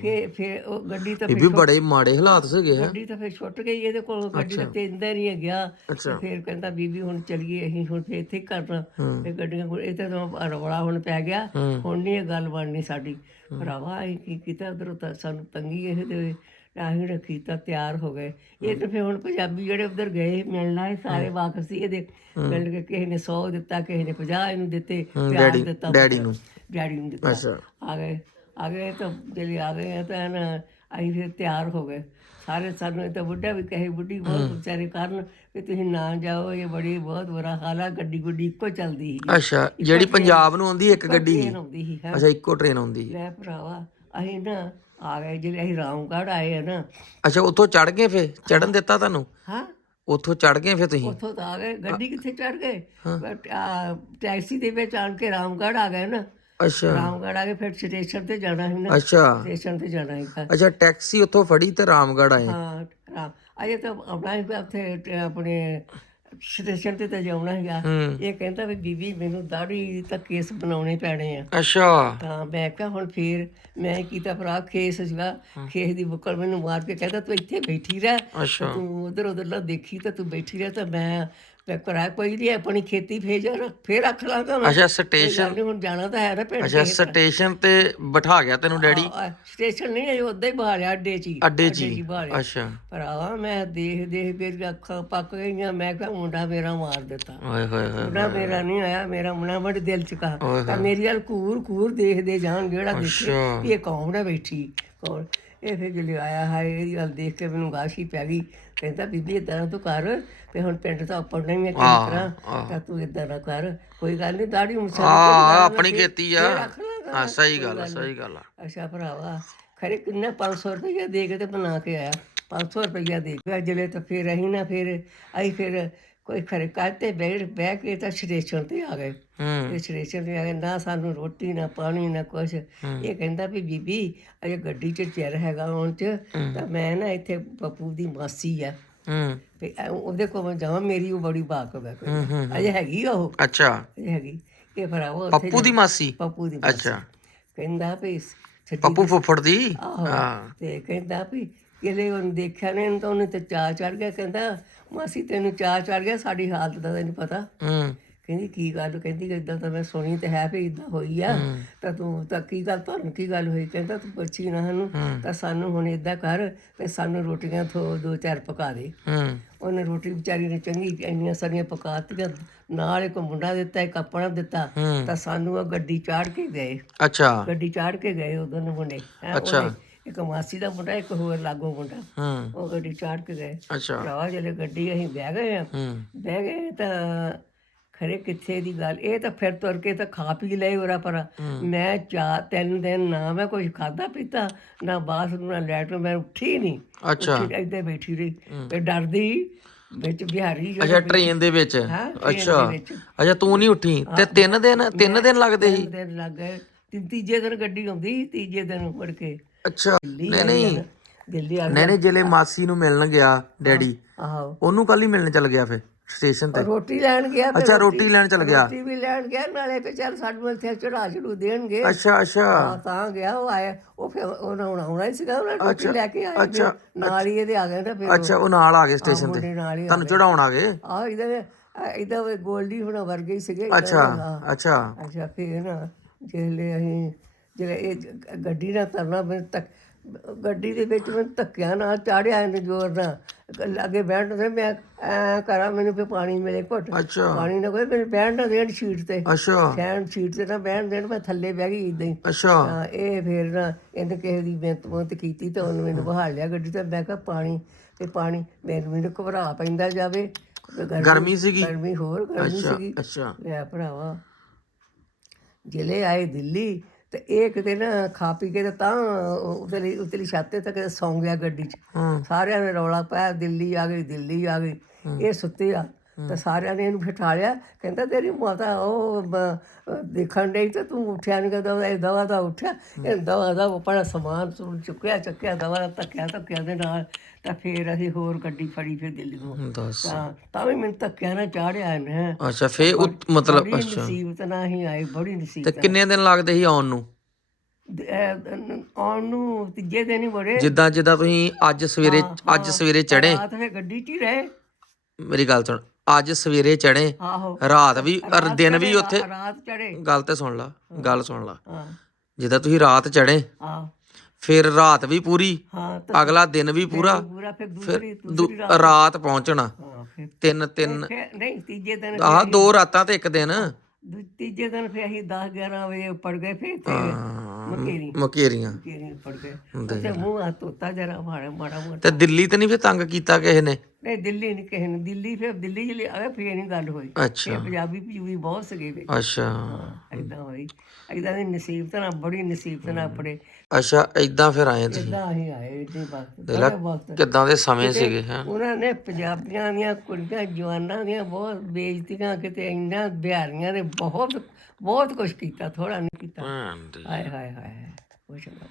ਫਿਰ ਫਿਰ ਉਹ ਗੱਡੀ ਤਾਂ ਇਹ ਵੀ ਬੜੇ ਮਾੜੇ ਹਾਲਾਤ ਸੀਗੇ। ਹੈ ਗੱਡੀ ਤਾਂ ਫਿਰ ਛੁੱਟ ਗਈ ਇਹਦੇ ਕੋਲ ਗੱਡੀ ਤਾਂ ਤੇ ਅੰਦਰ ਹੀ ਗਿਆ ਤੇ ਫਿਰ ਕਹਿੰਦਾ ਬੀਬੀ ਹੁਣ ਚੱਲੀਏ ਅਸੀਂ ਹੁਣ ਫਿਰ ਇੱਥੇ ਹੀ ਕਰਨਾ ਤੇ ਗੱਡੀਆਂ ਕੋਲ ਇਹ ਤਾਂ ਰੌਲਾ ਹੁਣ ਪੈ ਗਿਆ। ਹੁਣ ਨਹੀਂ ਇਹ ਗੱਲ ਬਣਨੀ ਸਾਡੀ। ਭਰਾਵਾ ਅਸੀਂ ਕੀ ਕੀਤਾ? ਉਧਰੋਂ ਤਾਂ ਸਾਨੂੰ ਤੰਗੀ ਇਹ ਦੇ ਅਸੀਂ ਨੇ ਕੀਤਾ ਤਿਆਰ ਹੋ ਗਏ। ਇਹ ਤਾਂ ਫਿਰ ਹੁਣ ਪੰਜਾਬੀ ਜਿਹੜੇ ਉਧਰ ਗਏ ਮਿਲਣਾ ਇਹ ਸਾਰੇ ਵਾਕਫ ਇਹਦੇ। ਮਿਲ ਕੇ ਕਿਸੇ ਨੇ 100 ਦਿੱਤਾ ਕਿਸੇ ਨੇ 50 ਇਹਨੂੰ ਦਿੱਤੇ ਪਿਆਰ ਦਿੱਤਾ ਡੈਡੀ ਨੂੰ। ਡੈਡੀ ਨੂੰ ਦਿੱਤਾ। ਆ ਗਏ। ਤਾਂ ਜਿਹੜੇ ਆ ਗਏ ਆ ਤਾਂ ਨਾ ਅਸੀਂ ਫਿਰ ਤਿਆਰ ਹੋ ਗਏ। ਸਾਰੇ ਸਾਨੂੰ ਇਹ ਤਾਂ ਬੁੱਢਾ ਵੀ ਕਹੇ ਬੁੱਢੀ ਬਹੁਤ ਵਿਚਾਰੇ ਕਰਨ ਵੀ ਤੁਸੀਂ ਨਾ ਜਾਓ ਇਹ ਬੜੀ ਬਹੁਤ ਬੁਰਾ ਹਾਲ ਆ ਗੱਡੀ ਗੁੱਡੀ ਇੱਕੋ ਚੱਲਦੀ ਸੀ। ਅੱਛਾ ਜਿਹੜੀ ਪੰਜਾਬ ਨੂੰ ਆਉਂਦੀ ਇੱਕ ਗੱਡੀ ਆਉਂਦੀ ਸੀ ਅੱਛਾ ਇੱਕੋ ਟ੍ਰੇਨ ਆਉਂਦੀ ਹੈ ਲੈ ਭਰਾਵਾ ਅਸੀਂ ਨਾ ਆ ਗਏ ਜਿਹੜੇ ਅਸੀਂ ਰਾਮਗੜ੍ਹ ਆਏ ਆ ਨਾ। ਅੱਛਾ ਉੱਥੋਂ ਚੜ ਗਏ ਫੇ ਚੜਨ ਦਿੱਤਾ ਤੁਹਾਨੂੰ? ਹਾਂ। ਉੱਥੋਂ ਚੜ ਗਏ ਫੇ ਤੁਸੀਂ? ਉੱਥੋਂ ਤਾਂ ਆ ਗਏ ਗੱਡੀ ਕਿੱਥੇ ਚੜ ਗਏ? ਟੈਕਸੀ ਦੇ ਵਿੱਚ ਆਣ ਕੇ ਰਾਮਗੜ੍ਹ ਆ ਗਏ ਨਾ। ਅੱਛਾ। ਰਾਮਗੜ੍ਹ ਆ ਕੇ ਫਿਰ ਸਟੇਸ਼ਨ ਤੇ ਜਾਣਾ ਸੀ ਨਾ। ਅੱਛਾ। ਸਟੇਸ਼ਨ ਤੇ ਜਾਣਾ ਸੀ ਅੱਛਾ ਟੈਕਸੀ ਉੱਥੋਂ ਫੜੀ ਤੇ ਰਾਮਗੜ੍ਹ ਆਏ। ਹਾਂ ਰਾਮ ਅਜੇ ਤਾਂ ਆਪਣਾ ਹੀ ਉੱਥੇ ਟ- ਆਪਣੇ ਸਟੇਸ਼ਨ ਤੇ ਤਾਂ ਜਾਣਾ ਹੈਗਾ ਹੂੰ। ਇਹ ਕਹਿੰਦਾ ਵੀ ਬੀਬੀ ਮੈਨੂੰ ਦਾੜੀ ਤਾਂ ਕੇਸ ਬਣਾਉਣੇ ਪੈਣੇ ਆ। ਅੱਛਾ। ਤਾਂ ਮੈਂ ਕਿਹਾ ਹੁਣ ਫੇਰ ਮੈਂ ਕੀਤਾ ਭਰਾ ਖੇਸ ਸੀਗਾ। ਖੇਸ ਦੀ ਬੁੱਕਲ ਮੈਨੂੰ ਮਾਰ ਕੇ ਕਹਿੰਦਾ ਤੂੰ ਇੱਥੇ ਬੈਠੀ ਰਹਿ। ਅੱਛਾ। ਤੂੰ ਉਧਰ ਉਧਰ ਨਾ ਦੇਖੀ ਤਾਂ ਤੂੰ ਬੈਠੀ ਰਹਿ ਤਾਂ ਮੈਂ ਮੈਂ ਕਰਾ ਕੋਈ ਨਹੀਂ ਆਪਣੀ ਖੇਤੀ ਜਾ ਫੇਰ ਰੱਖ ਲਾਂਗਾ ਮੈਂ। ਅੱਛਾ ਸਟੇਸ਼ਨ ਗੱਲ ਨੀ, ਹੁਣ ਜਾਣਾ ਤਾਂ ਹੈ ਨਾ ਪਿੰਡ ਅੱਛਾ ਸਟੇਸ਼ਨ ਤੇ ਬਿਠਾ ਗਿਆ ਤੈਨੂੰ ਡੈਡੀ? ਸਟੇਸ਼ਨ ਨਹੀਂ ਅਜੇ ਉਦਾਂ ਹੀ ਬਹਾਲਿਆ ਅੱਡੇ 'ਚ ਹੀ ਅੱਡੇ 'ਚ ਹੀ? ਬਹਾਲਿਆ ਅੱਛਾ। ਭਰਾਵਾ ਮੈਂ ਦੇਖ ਦੇਖ ਮੇਰੀ ਅੱਖਾਂ ਪੱਕ ਗਈਆਂ ਮੈਂ ਕਿਹਾ ਮੁੰਡਾ ਮੇਰਾ ਮਾਰ ਦਿੱਤਾ। ਓਏ ਹੋਏ ਹੋਏ ਮੁੰਡਾ ਮੇਰਾ ਨਹੀਂ ਆਇਆ ਮੇਰਾ ਮੁੰਡਾ ਬੜੇ ਦਿਲ ਚ ਕਾ ਤਾਂ ਮੇਰੀ ਵੱਲ ਕੂਰ ਕੂਰ ਦੇਖਦੇ ਜਾਣ ਜਿਹੜਾ ਦੇਖੇ ਅੱਛਾ। ਵੀ ਇਹ ਕੌਣ ਹੈ ਬੈਠੀ ਕੌਣ? ਇਹ ਫਿਰ ਜਿਹੜੇ ਆਇਆ ਹੈ ਇਹਦੀ ਵੱਲ ਦੇਖ ਕੇ ਮੈਨੂੰ ਗਾਸ਼ੀ ਪੈ ਗਈ। ਕਹਿੰਦਾ ਬੀਬੀ ਇਦਾਂ ਤੂੰ ਕਰ ਤੇ ਹੁਣ ਪਿੰਡ ਤਾਂ ਆਪਣਾ ਨਹੀਂ ਹੈ ਕਿਸ ਤਰ੍ਹਾਂ। ਤਾਂ ਤੂੰ ਇਦਾਂ ਨਾ ਕਰ ਕੋਈ ਗੱਲ ਨਹੀਂ ਦਾੜੀ ਮੁੱਛਾਂ ਆ ਆਪਣੀ ਖੇਤੀ ਆ। ਹਾਂ ਸਹੀ ਗੱਲ ਆ ਸਹੀ ਗੱਲ ਆ। ਅੱਛਾ ਭਰਾਵਾ ਖਰੇ ਕਿੰਨਾ 500 ਰੁਪਇਆ ਦੇ ਕੇ ਤੇ ਬਣਾ ਕੇ ਆਇਆ। 500 ਰੁਪਇਆ ਦੇ ਕੇ ਜਿਹੜੇ ਤਾਂ ਫਿਰ ਅਸੀਂ ਨਾ ਫਿਰ ਅਸੀਂ ਫਿਰ ਕੋਈ ਖਰੇ ਕਾਤੇ ਬੈਠ ਬਹਿ ਕੇ ਤਾਂ ਸਟੇਸ਼ਨ ਤੇ ਆ ਗਏ। ਹੂੰ। ਤੇ ਸਟੇਸ਼ਨ ਤੇ ਆ ਗਏ ਨਾ ਸਾਨੂੰ ਰੋਟੀ ਨਾ ਪਾਣੀ ਨਾ ਕੁਛ। ਇਹ ਕਹਿੰਦਾ ਵੀ ਬੀਬੀ ਅਜੇ ਗੱਡੀ 'ਚ ਚਿਰ ਹੈਗਾ ਹੁਣ ਚ ਤਾਂ ਮੈਂ ਨਾ ਇੱਥੇ ਪੱਪੂ ਦੀ ਮਾਸੀ ਆ। ਹੂੰ। ਤੇ ਉਹਦੇ ਕੋਲ ਜਾਵਾਂ ਮੇਰੀ ਉਹ ਬੜੀ ਬਾਕਬ ਹੈ ਹੂੰ। ਅਜੇ ਹੈਗੀ ਉਹ। ਅੱਛਾ। ਅਜੇ ਹੈਗੀ। ਇਹ ਭਰਾਵਾ ਪੱਪੂ ਦੀ ਮਾਸੀ? ਪੱਪੂ ਦੀ ਅੱਛਾ। ਕਹਿੰਦਾ ਵੀ ਪੱਪੂ ਫੁੱਫੜ ਦੀ? ਹਾਂ। ਤੇ ਕਹਿੰਦਾ ਵੀ ਕਿਲੇ ਉਹਨੇ ਦੇਖਿਆ ਨੇ ਤਾਂ ਉਹਨੇ ਤੇ ਚਾਹ ਚੜ ਗਿਆ। ਕਹਿੰਦਾ ਮਾਸੀ ਤੈਨੂੰ ਚਾਹ ਚੜ ਗਿਆ ਸਾਡੀ ਹਾਲਤ ਦਾ ਤੈਨੂੰ ਪਤਾ। ਹੂੰ। ਕਹਿੰਦੀ ਕੀ ਗੱਲ? ਕਹਿੰਦੀ ਇਦਾਂ ਤਾਂ ਮੈਂ ਸੁਣੀ ਤੇ ਹੈ ਵੀ ਇਦਾਂ ਹੋਈ ਆ। ਤਾਂ ਤੂੰ ਤਾਂ ਕੀ ਗੱਲ ਤੁਹਾਨੂੰ ਕੀ ਗੱਲ ਹੋਈ? ਕਹਿੰਦਾ ਤੂੰ ਪੁੱਛੀ ਨਾ ਸਾਨੂੰ। ਤਾਂ ਸਾਨੂੰ ਹੁਣ ਇਦਾਂ ਕਰ ਤੇ ਸਾਨੂੰ ਰੋਟੀਆਂ ਥੋ ਦੋ ਚਾਰ ਪਕਾ ਦੇ। ਹੂੰ। ਉਹਨੇ ਰੋਟੀ ਵਿਚਾਰੀ ਨੇ ਚੰਗੀ ਇੰਨੀਆਂ ਸਾਰੀਆਂ ਪਕਾਤੀਆਂ। ਨਾਲ ਇੱਕ ਮੁੰਡਾ ਦਿੱਤਾ ਇੱਕ ਆਪਣਾ ਦਿੱਤਾ। ਤਾਂ ਸਾਨੂੰ ਉਹ ਗੱਡੀ ਚਾੜ ਕੇ ਗਏ। ਅੱਛਾ। ਗੱਡੀ ਚਾੜ ਕੇ ਗਏ ਨੂੰ ਮੁੰਡੇ। ਅੱਛਾ। ਇੱਕ ਮਾਸੀ ਦਾ ਮੁੰਡਾ ਇੱਕ ਹੋਰ ਲਾਗੋ ਮੁੰਡਾ। ਹੂੰ। ਉਹ ਗੱਡੀ ਚਾੜ ਕੇ ਗਏ। ਅੱਛਾ। ਭਰਾਵਾ ਜਿਹੜੇ ਗੱਡੀ ਅਸੀਂ ਬਹਿ ਗਏ ਆ ਹੂੰ। ਬਹਿ ਗਏ ਤਾਂ ਖਰੇ ਕਿੱਥੇ ਦੀ ਗੱਲ? ਇਹ ਤਾਂ ਫਿਰ ਤੁਰ ਕੇ ਤਾਂ ਖਾ ਪੀ ਲਏ ਉਰਾ ਪਰ। ਮੈਂ ਚਾਰ ਤਿੰਨ ਦਿਨ ਨਾ ਮੈਂ ਕੁਝ ਖਾਦਾ ਪੀਤਾ ਨਾ ਬਾਥਰੂਮ ਨਾ ਲੈਟਰ ਮੈਂ ਉੱਠੀ ਨਹੀਂ ਅੱਛਾ। ਉੱਠੀ ਇੱਥੇ ਬੈਠੀ ਰਹੀ। ਤੇ ਡਰਦੀ ਵਿੱਚ ਬਿਹਾਰੀ ਜੋ ਅੱਛਾ ਟ੍ਰੇਨ ਦੇ ਵਿੱਚ? ਹਾਂ, train ਅੱਛਾ। ਵਿੱਚ। ਅੱਛਾ ਤੂੰ ਨਹੀਂ ਉੱਠੀ? ਤੇ ਤਿੰਨ ਦਿਨ ਤਿੰਨ ਦਿਨ ਲੱਗਦੇ ਸੀ? ਤਿੰਨ ਦਿਨ ਲੱਗ ਗਏ। ਤੀਜੇ ਦਿਨ ਗੱਡੀ ਆਉਂਦੀ ਤੀਜੇ ਦਿਨ ਮੁੜ ਕੇ। ਅੱਛਾ ਦਿੱਲੀ ਨਹੀਂ ਆਈ ਨਹੀਂ। ਦਿੱਲੀ ਆ ਨਹੀਂ ਨਹੀਂ ਜਿਹੜੇ ਮਾਸੀ ਨੂੰ ਮਿਲਣ ਗਿਆ ਡੈਡੀ ਆਹੋ ਉਹਨੂੰ ਕੱਲ ਹੀ ਮਿਲਣ ਚੱਲ ਗਿਆ ਫਿਰ ਸਟੇਸ਼ਨ ਤੇ। ਰੋਟੀ ਲੈਣ ਗਿਆ ਫਿਰ ਅੱਛਾ ਰੋਟੀ ਲੈਣ ਚੱਲ ਗਿਆ। ਰੋਟੀ ਵੀ ਲੈਣ ਗਿਆ ਨਾਲੇ ਫਿਰ ਚੱਲ ਸਾਨੂੰ ਇੱਥੇ ਚੜਾ ਚੜੂ ਦੇਣਗੇ। ਅੱਛਾ ਅੱਛਾ। ਆ ਤਾਂ ਗਿਆ ਉਹ ਆਇਆ ਉਹ ਫਿਰ ਉਹਨਾਂ ਹੁਣ ਆਉਣਾ ਹੀ ਸੀਗਾ ਉਹਨਾਂ ਰੋਟੀ ਲੈ ਕੇ ਆਏ ਅੱਛਾ, ਨਾਲ ਹੀ ਇਹਦੇ ਆ ਗਏ ਤਾਂ ਫਿਰ ਅੱਛਾ ਉਹ ਨਾਲ ਆ ਗਏ ਸਟੇਸ਼ਨ ਤੇ। ਮੁੰਡੇ ਨਾਲ ਹੀ ਤੁਹਾਨੂੰ ਚੜਾਉਣ ਆ ਗਏ? ਆ ਇਹਦੇ ਇਹਦਾ ਗੋਲਡੀ ਹੁਣ ਵਰਗੇ ਹੀ ਸੀਗੇ ਅੱਛਾ ਅੱਛਾ। ਅੱਛਾ ਫਿਰ ਨਾ ਜਿਹੜੇ ਅਸੀਂ ਜਿਹੜੇ ਇਹ ਗੱਡੀ ਨਾਲ ਤਰਨਾ ਮੈਂ ਤੱਕ ਗੱਡੀ ਦੇ ਵਿੱਚ ਮੈਂ ਧੱਕਿਆ ਨਾਲ ਚਾੜਿਆ ਇਹਨੇ ਜ਼ੋਰ ਨਾਲ। ਲਾਗੇ ਬੈਠ ਤੇ ਮੈਂ ਐ ਕਰਾਂ ਮੈਨੂੰ ਫਿਰ ਪਾਣੀ ਮਿਲੇ ਘੁੱਟ। ਪਾਣੀ ਨਾ ਕੋਈ ਮੈਨੂੰ ਬੈਠ ਨਾ ਦੇਣ ਸ਼ੀਟ ਤੇ। ਅੱਛਾ। ਸੈਂਡ ਸ਼ੀਟ ਤੇ ਨਾ ਬੈਠ ਦੇਣ ਮੈਂ ਥੱਲੇ ਬਹਿ ਗਈ ਇਦਾਂ ਹੀ। ਅੱਛਾ। ਇਹ ਫਿਰ ਨਾ ਇਹਨੇ ਕਿਸੇ ਦੀ ਮਿਹਨਤ ਮੁਹਨਤ ਕੀਤੀ ਤਾਂ ਉਹਨੇ ਮੈਨੂੰ ਬਹਾਲ ਲਿਆ ਗੱਡੀ ਤੇ। ਮੈਂ ਕਿਹਾ ਪਾਣੀ ਤੇ ਪਾਣੀ ਮੈਨੂੰ ਮੈਨੂੰ ਘਬਰਾ ਪੈਂਦਾ ਜਾਵੇ। ਗਰਮੀ ਸੀਗੀ? ਗਰਮੀ ਹੋਰ ਗਰਮੀ ਸੀਗੀ। ਅੱਛਾ। ਲੈ ਭਰਾਵਾ ਜ਼ਿਲ੍ਹੇ ਆਏ ਦਿੱਲੀ ਤੇ ਇਹ ਕਿਤੇ ਨਾ ਖਾ ਪੀ ਕੇ ਤੇ ਤਾਂ ਉਤਲੀ ਉਤਲੀ ਛੱਤ ਤੇ ਕਿਤੇ ਸੌਂ ਗਿਆ ਗੱਡੀ 'ਚ। ਹੂੰ। ਸਾਰਿਆਂ ਨੇ ਰੌਲਾ ਪਾਇਆ ਦਿੱਲੀ ਆ ਗਈ ਦਿੱਲੀ ਆ ਗਈ। ਇਹ ਸੁੱਤੇ ਆ। ਤੇ ਸਾਰਿਆਂ ਨੇ ਇਹਨੂੰ ਫਿਠਾਲਿਆ ਕਹਿੰਦਾ ਤੇਰੀ ਮਾਤਾ ਉਹ ਬ- ਦੇਖਣ ਡਈ ਤੇ ਤੂੰ ਉੱਠਿਆ ਨਹੀਂ ਕਦੋਂ ਇਹ ਦਵਾ ਦਾ ਉੱਠਿਆ। ਇਹ ਦਵਾ ਦਾ ਆਪਣਾ ਸਮਾਨ ਸਮੂਨ ਚੁੱਕਿਆ ਚੱਕਿਆ ਦਵਾ ਦਾ ਧੱਕਿਆ ਧੱਕਿਆ ਦੇ ਨਾਲ ਤਾਂ ਫੇਰ ਅਸੀਂ ਹੋਰ ਗੱਡੀ ਫੜੀ ਫਿਰ ਦਿੱਲੀ। ਨੂੰ ਦੱਸ। ਤਾਂ ਤਾਂ ਵੀ ਮੈਨੂੰ ਧੱਕਿਆ ਨਾ ਚਾੜਿਆ ਇਹਨੇ। ਅੱਛਾ ਫੇ ਮਤਲਬ ਬੜੀ ਨਸੀਬਤ ਨਾ ਹੀ ਆਈ ਬੜੀ ਤੇ ਨਸੀਬਤ ਕਿੰਨੇ ਦਿਨ ਲੱਗਦੇ ਸੀ ਆਉਣ ਨੂੰ? ਆਉਣ ਨੂੰ ਤੀਜੇ ਦਿਨ ਹੀ ਬੜੇ। ਜਿੱਦਾਂ ਜਿੱਦਾਂ ਤੁਸੀਂ ਅੱਜ ਸਵੇਰੇ ਅੱਜ ਸਵੇਰੇ ਚੜੇ ਰਾਤ ਫੇ ਗੱਡੀ 'ਚ ਹੀ ਰਹੇ। ਮੇਰੀ ਗੱਲ ਸੁਣ ਅੱਜ ਸਵੇਰੇ ਚੜੇ ਆਹੋ। ਰਾਤ ਵੀ ਔਰ ਦਿਨ ਵੀ ਉੱਥੇ। ਰਾਤ ਚੜੇ ਗੱਲ ਤੇ ਸੁਣ ਲਾ ਗੱਲ ਸੁਣ ਲਾ। ਹਾਂ। ਜਿੱਦਾਂ ਤੁਸੀਂ ਰਾਤ ਚੜੇ ਹਾਂ। ਫਿਰ ਰਾਤ ਵੀ ਪੂਰੀ ਹਾਂ ਤਾਂ ਅਗਲਾ ਦਿਨ ਵੀ ਪੂਰਾ ਪੂਰਾ ਫਿਰ ਦੂਸਰੀ ਦੂ- ਦੂਸਰੀ ਰਾਤ। ਰਾਤ ਪਹੁੰਚਣਾ। ਹਾਂ ਫਿਰ ਤਿੰਨ ਤਿੰਨ ਫਿਰ- ਨਹੀਂ ਤੀਜੇ ਦਿਨ ਆਹ ਦੋ ਰਾਤਾਂ ਤੇ ਇੱਕ ਦਿਨ। ਦੂ- ਤੀਜੇ ਦਿਨ ਫੇ ਅਸੀਂ 10 11 ਵਜੇ ਉੱਪਰ ਗਏ ਫੇ ਤੇ ਮਕੇਰੀ ਮਕੇਰੀਆਂ। ਮਕੇਰੀ ਉੱਪਰ ਗਏ। ਉੱਥੇ ਮੂੰਹ ਹੱਥ ਧੋਤਾ ਜਰਾ ਮਾੜਾ ਮਾੜਾ ਮੋਟਾ। ਤੇ ਦਿੱਲੀ ਤੇ ਨਹੀਂ ਫਿਰ ਤੰਗ ਕੀਤਾ ਕਿਸੇ ਨੇ? ਨਹੀਂ ਦਿੱਲੀ ਨਹੀਂ ਕਿਸੇ ਨੇ ਦਿੱਲੀ ਫਿਰ ਦਿੱਲੀ ਚ ਲਿਆ ਫੇਰ ਨਹੀਂ ਗੱਲ ਹੋਈ। ਅੱਛਾ। ਇਹ ਪੰਜਾਬੀ ਪਜੂਬੀ ਬਹੁਤ ਸੀਗੇ ਵੇ ਅੱਛਾ। ਇਦਾਂ ਹੋਈ। ਇਦਾਂ ਦੀ ਨਸੀਬਤ ਨਾਲ ਬੜੀ ਨਸੀਬਤ ਨਾਲ ਆਪਣੇ। ਅੱਛਾ ਇਦਾਂ ਫਿਰ ਆਏ ਤੁਸੀਂ? ਇਦਾਂ ਹੀ ਆਏ ਇਦਾਂ ਵਕਤ ਦੇਖ ਲਾ ਬੜੇ ਵਕਤ। ਕਿੱਦਾਂ ਦੇ ਸਮੇਂ ਸੀਗੇ ਹੈ? ਉਹਨਾਂ ਨੇ ਪੰਜਾਬੀਆਂ ਦੀਆਂ ਕੁੜੀਆਂ ਜਵਾਨਾਂ ਦੀਆਂ ਬਹੁਤ ਬੇਇੱਜ਼ਤੀਆਂ ਕਿਤੇ ਇੰਨਾ ਬਿਹਾਰੀਆਂ ਨੇ ਬਹੁਤ ਬਹੁਤ ਕੁਝ ਕੀਤਾ ਥੋੜਾ ਨਹੀਂ ਕੀਤਾ। ਹਾਏ ਹਾਏ ਹਾਏ ਕੁਛ ਨਾ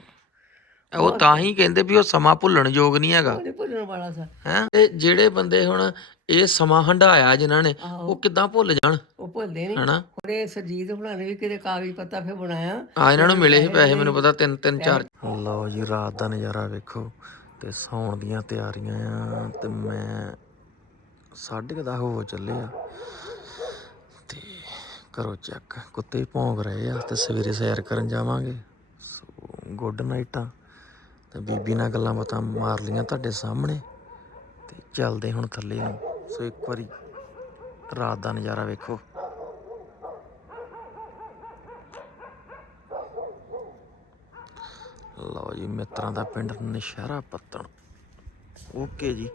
ਉਹ ਤਾਂ ਹੀ ਕਹਿੰਦੇ ਵੀ ਉਹ ਸਮਾਂ ਭੁੱਲਣ ਯੋਗ ਨਹੀਂ ਹੈਗਾ। ਉਹਨੇ ਭੁੱਲਣ ਵਾਲਾ ਸਾ। ਹੈ? ਤੇ ਜਿਹੜੇ ਬੰਦੇ ਹੁਣ ਇਹ ਸਮਾਂ ਹੰਡਾਇਆ ਜਿਨ੍ਹਾਂ ਨੇ। ਉਹ ਕਿੱਦਾਂ ਭੁੱਲ ਜਾਣ? ਉਹ ਭੁੱਲਦੇ ਨਹੀਂ ਹਨਾ? ਹੁਣ ਇਹ ਸਰਜੀਤ ਹੁਣਾਂ ਨੇ ਵੀ ਕਿਤੇ ਕਾਗਜ਼ ਪੱਤਾ ਫੇ ਬਣਾਇਆ। ਆ ਇਹਨਾਂ ਨੂੰ ਮਿਲੇ ਸੀ ਪੈਸੇ ਮੈਨੂੰ ਪਤਾ ਤਿੰਨ ਤਿੰਨ ਚਾਰ। ਲਓ ਜੀ ਰਾਤ ਦਾ ਨਜ਼ਾਰਾ ਵੇਖੋ ਤੇ ਸੌਣ ਦੀਆਂ ਤਿਆਰੀਆਂ ਆ ਤੇ ਮੈਂ ਸਾਢੇ ਕੁ ਹੋ ਚੱਲੇ ਆ। ਤੇ ਕਰੋ ਚੈੱਕ ਕੁੱਤੇ ਭੌਂਕ ਰਹੇ ਆ ਤੇ ਸਵੇਰੇ ਸੈਰ ਕਰਨ ਜਾਵਾਂਗੇ। ਸੋ ਗੁੱਡ ਨਾਈਟਾਂ। ਤੇ ਬੀਬੀ ਨਾਲ ਗੱਲਾਂ ਬਾਤਾਂ ਮਾਰ ਲੀਆਂ ਤੁਹਾਡੇ ਸਾਹਮਣੇ ਤੇ ਚੱਲਦੇ ਹੁਣ ਥੱਲੇ ਨੂੰ। ਸੋ ਇੱਕ ਵਾਰੀ ਰਾਤ ਦਾ ਨਜ਼ਾਰਾ ਵੇਖੋ। ਲਓ ਜੀ, ਮਿੱਤਰਾਂ ਦਾ ਪਿੰਡ ਨਸ਼ਹਿਰਾ ਪੱਤਣ। ਓਕੇ ਜੀ।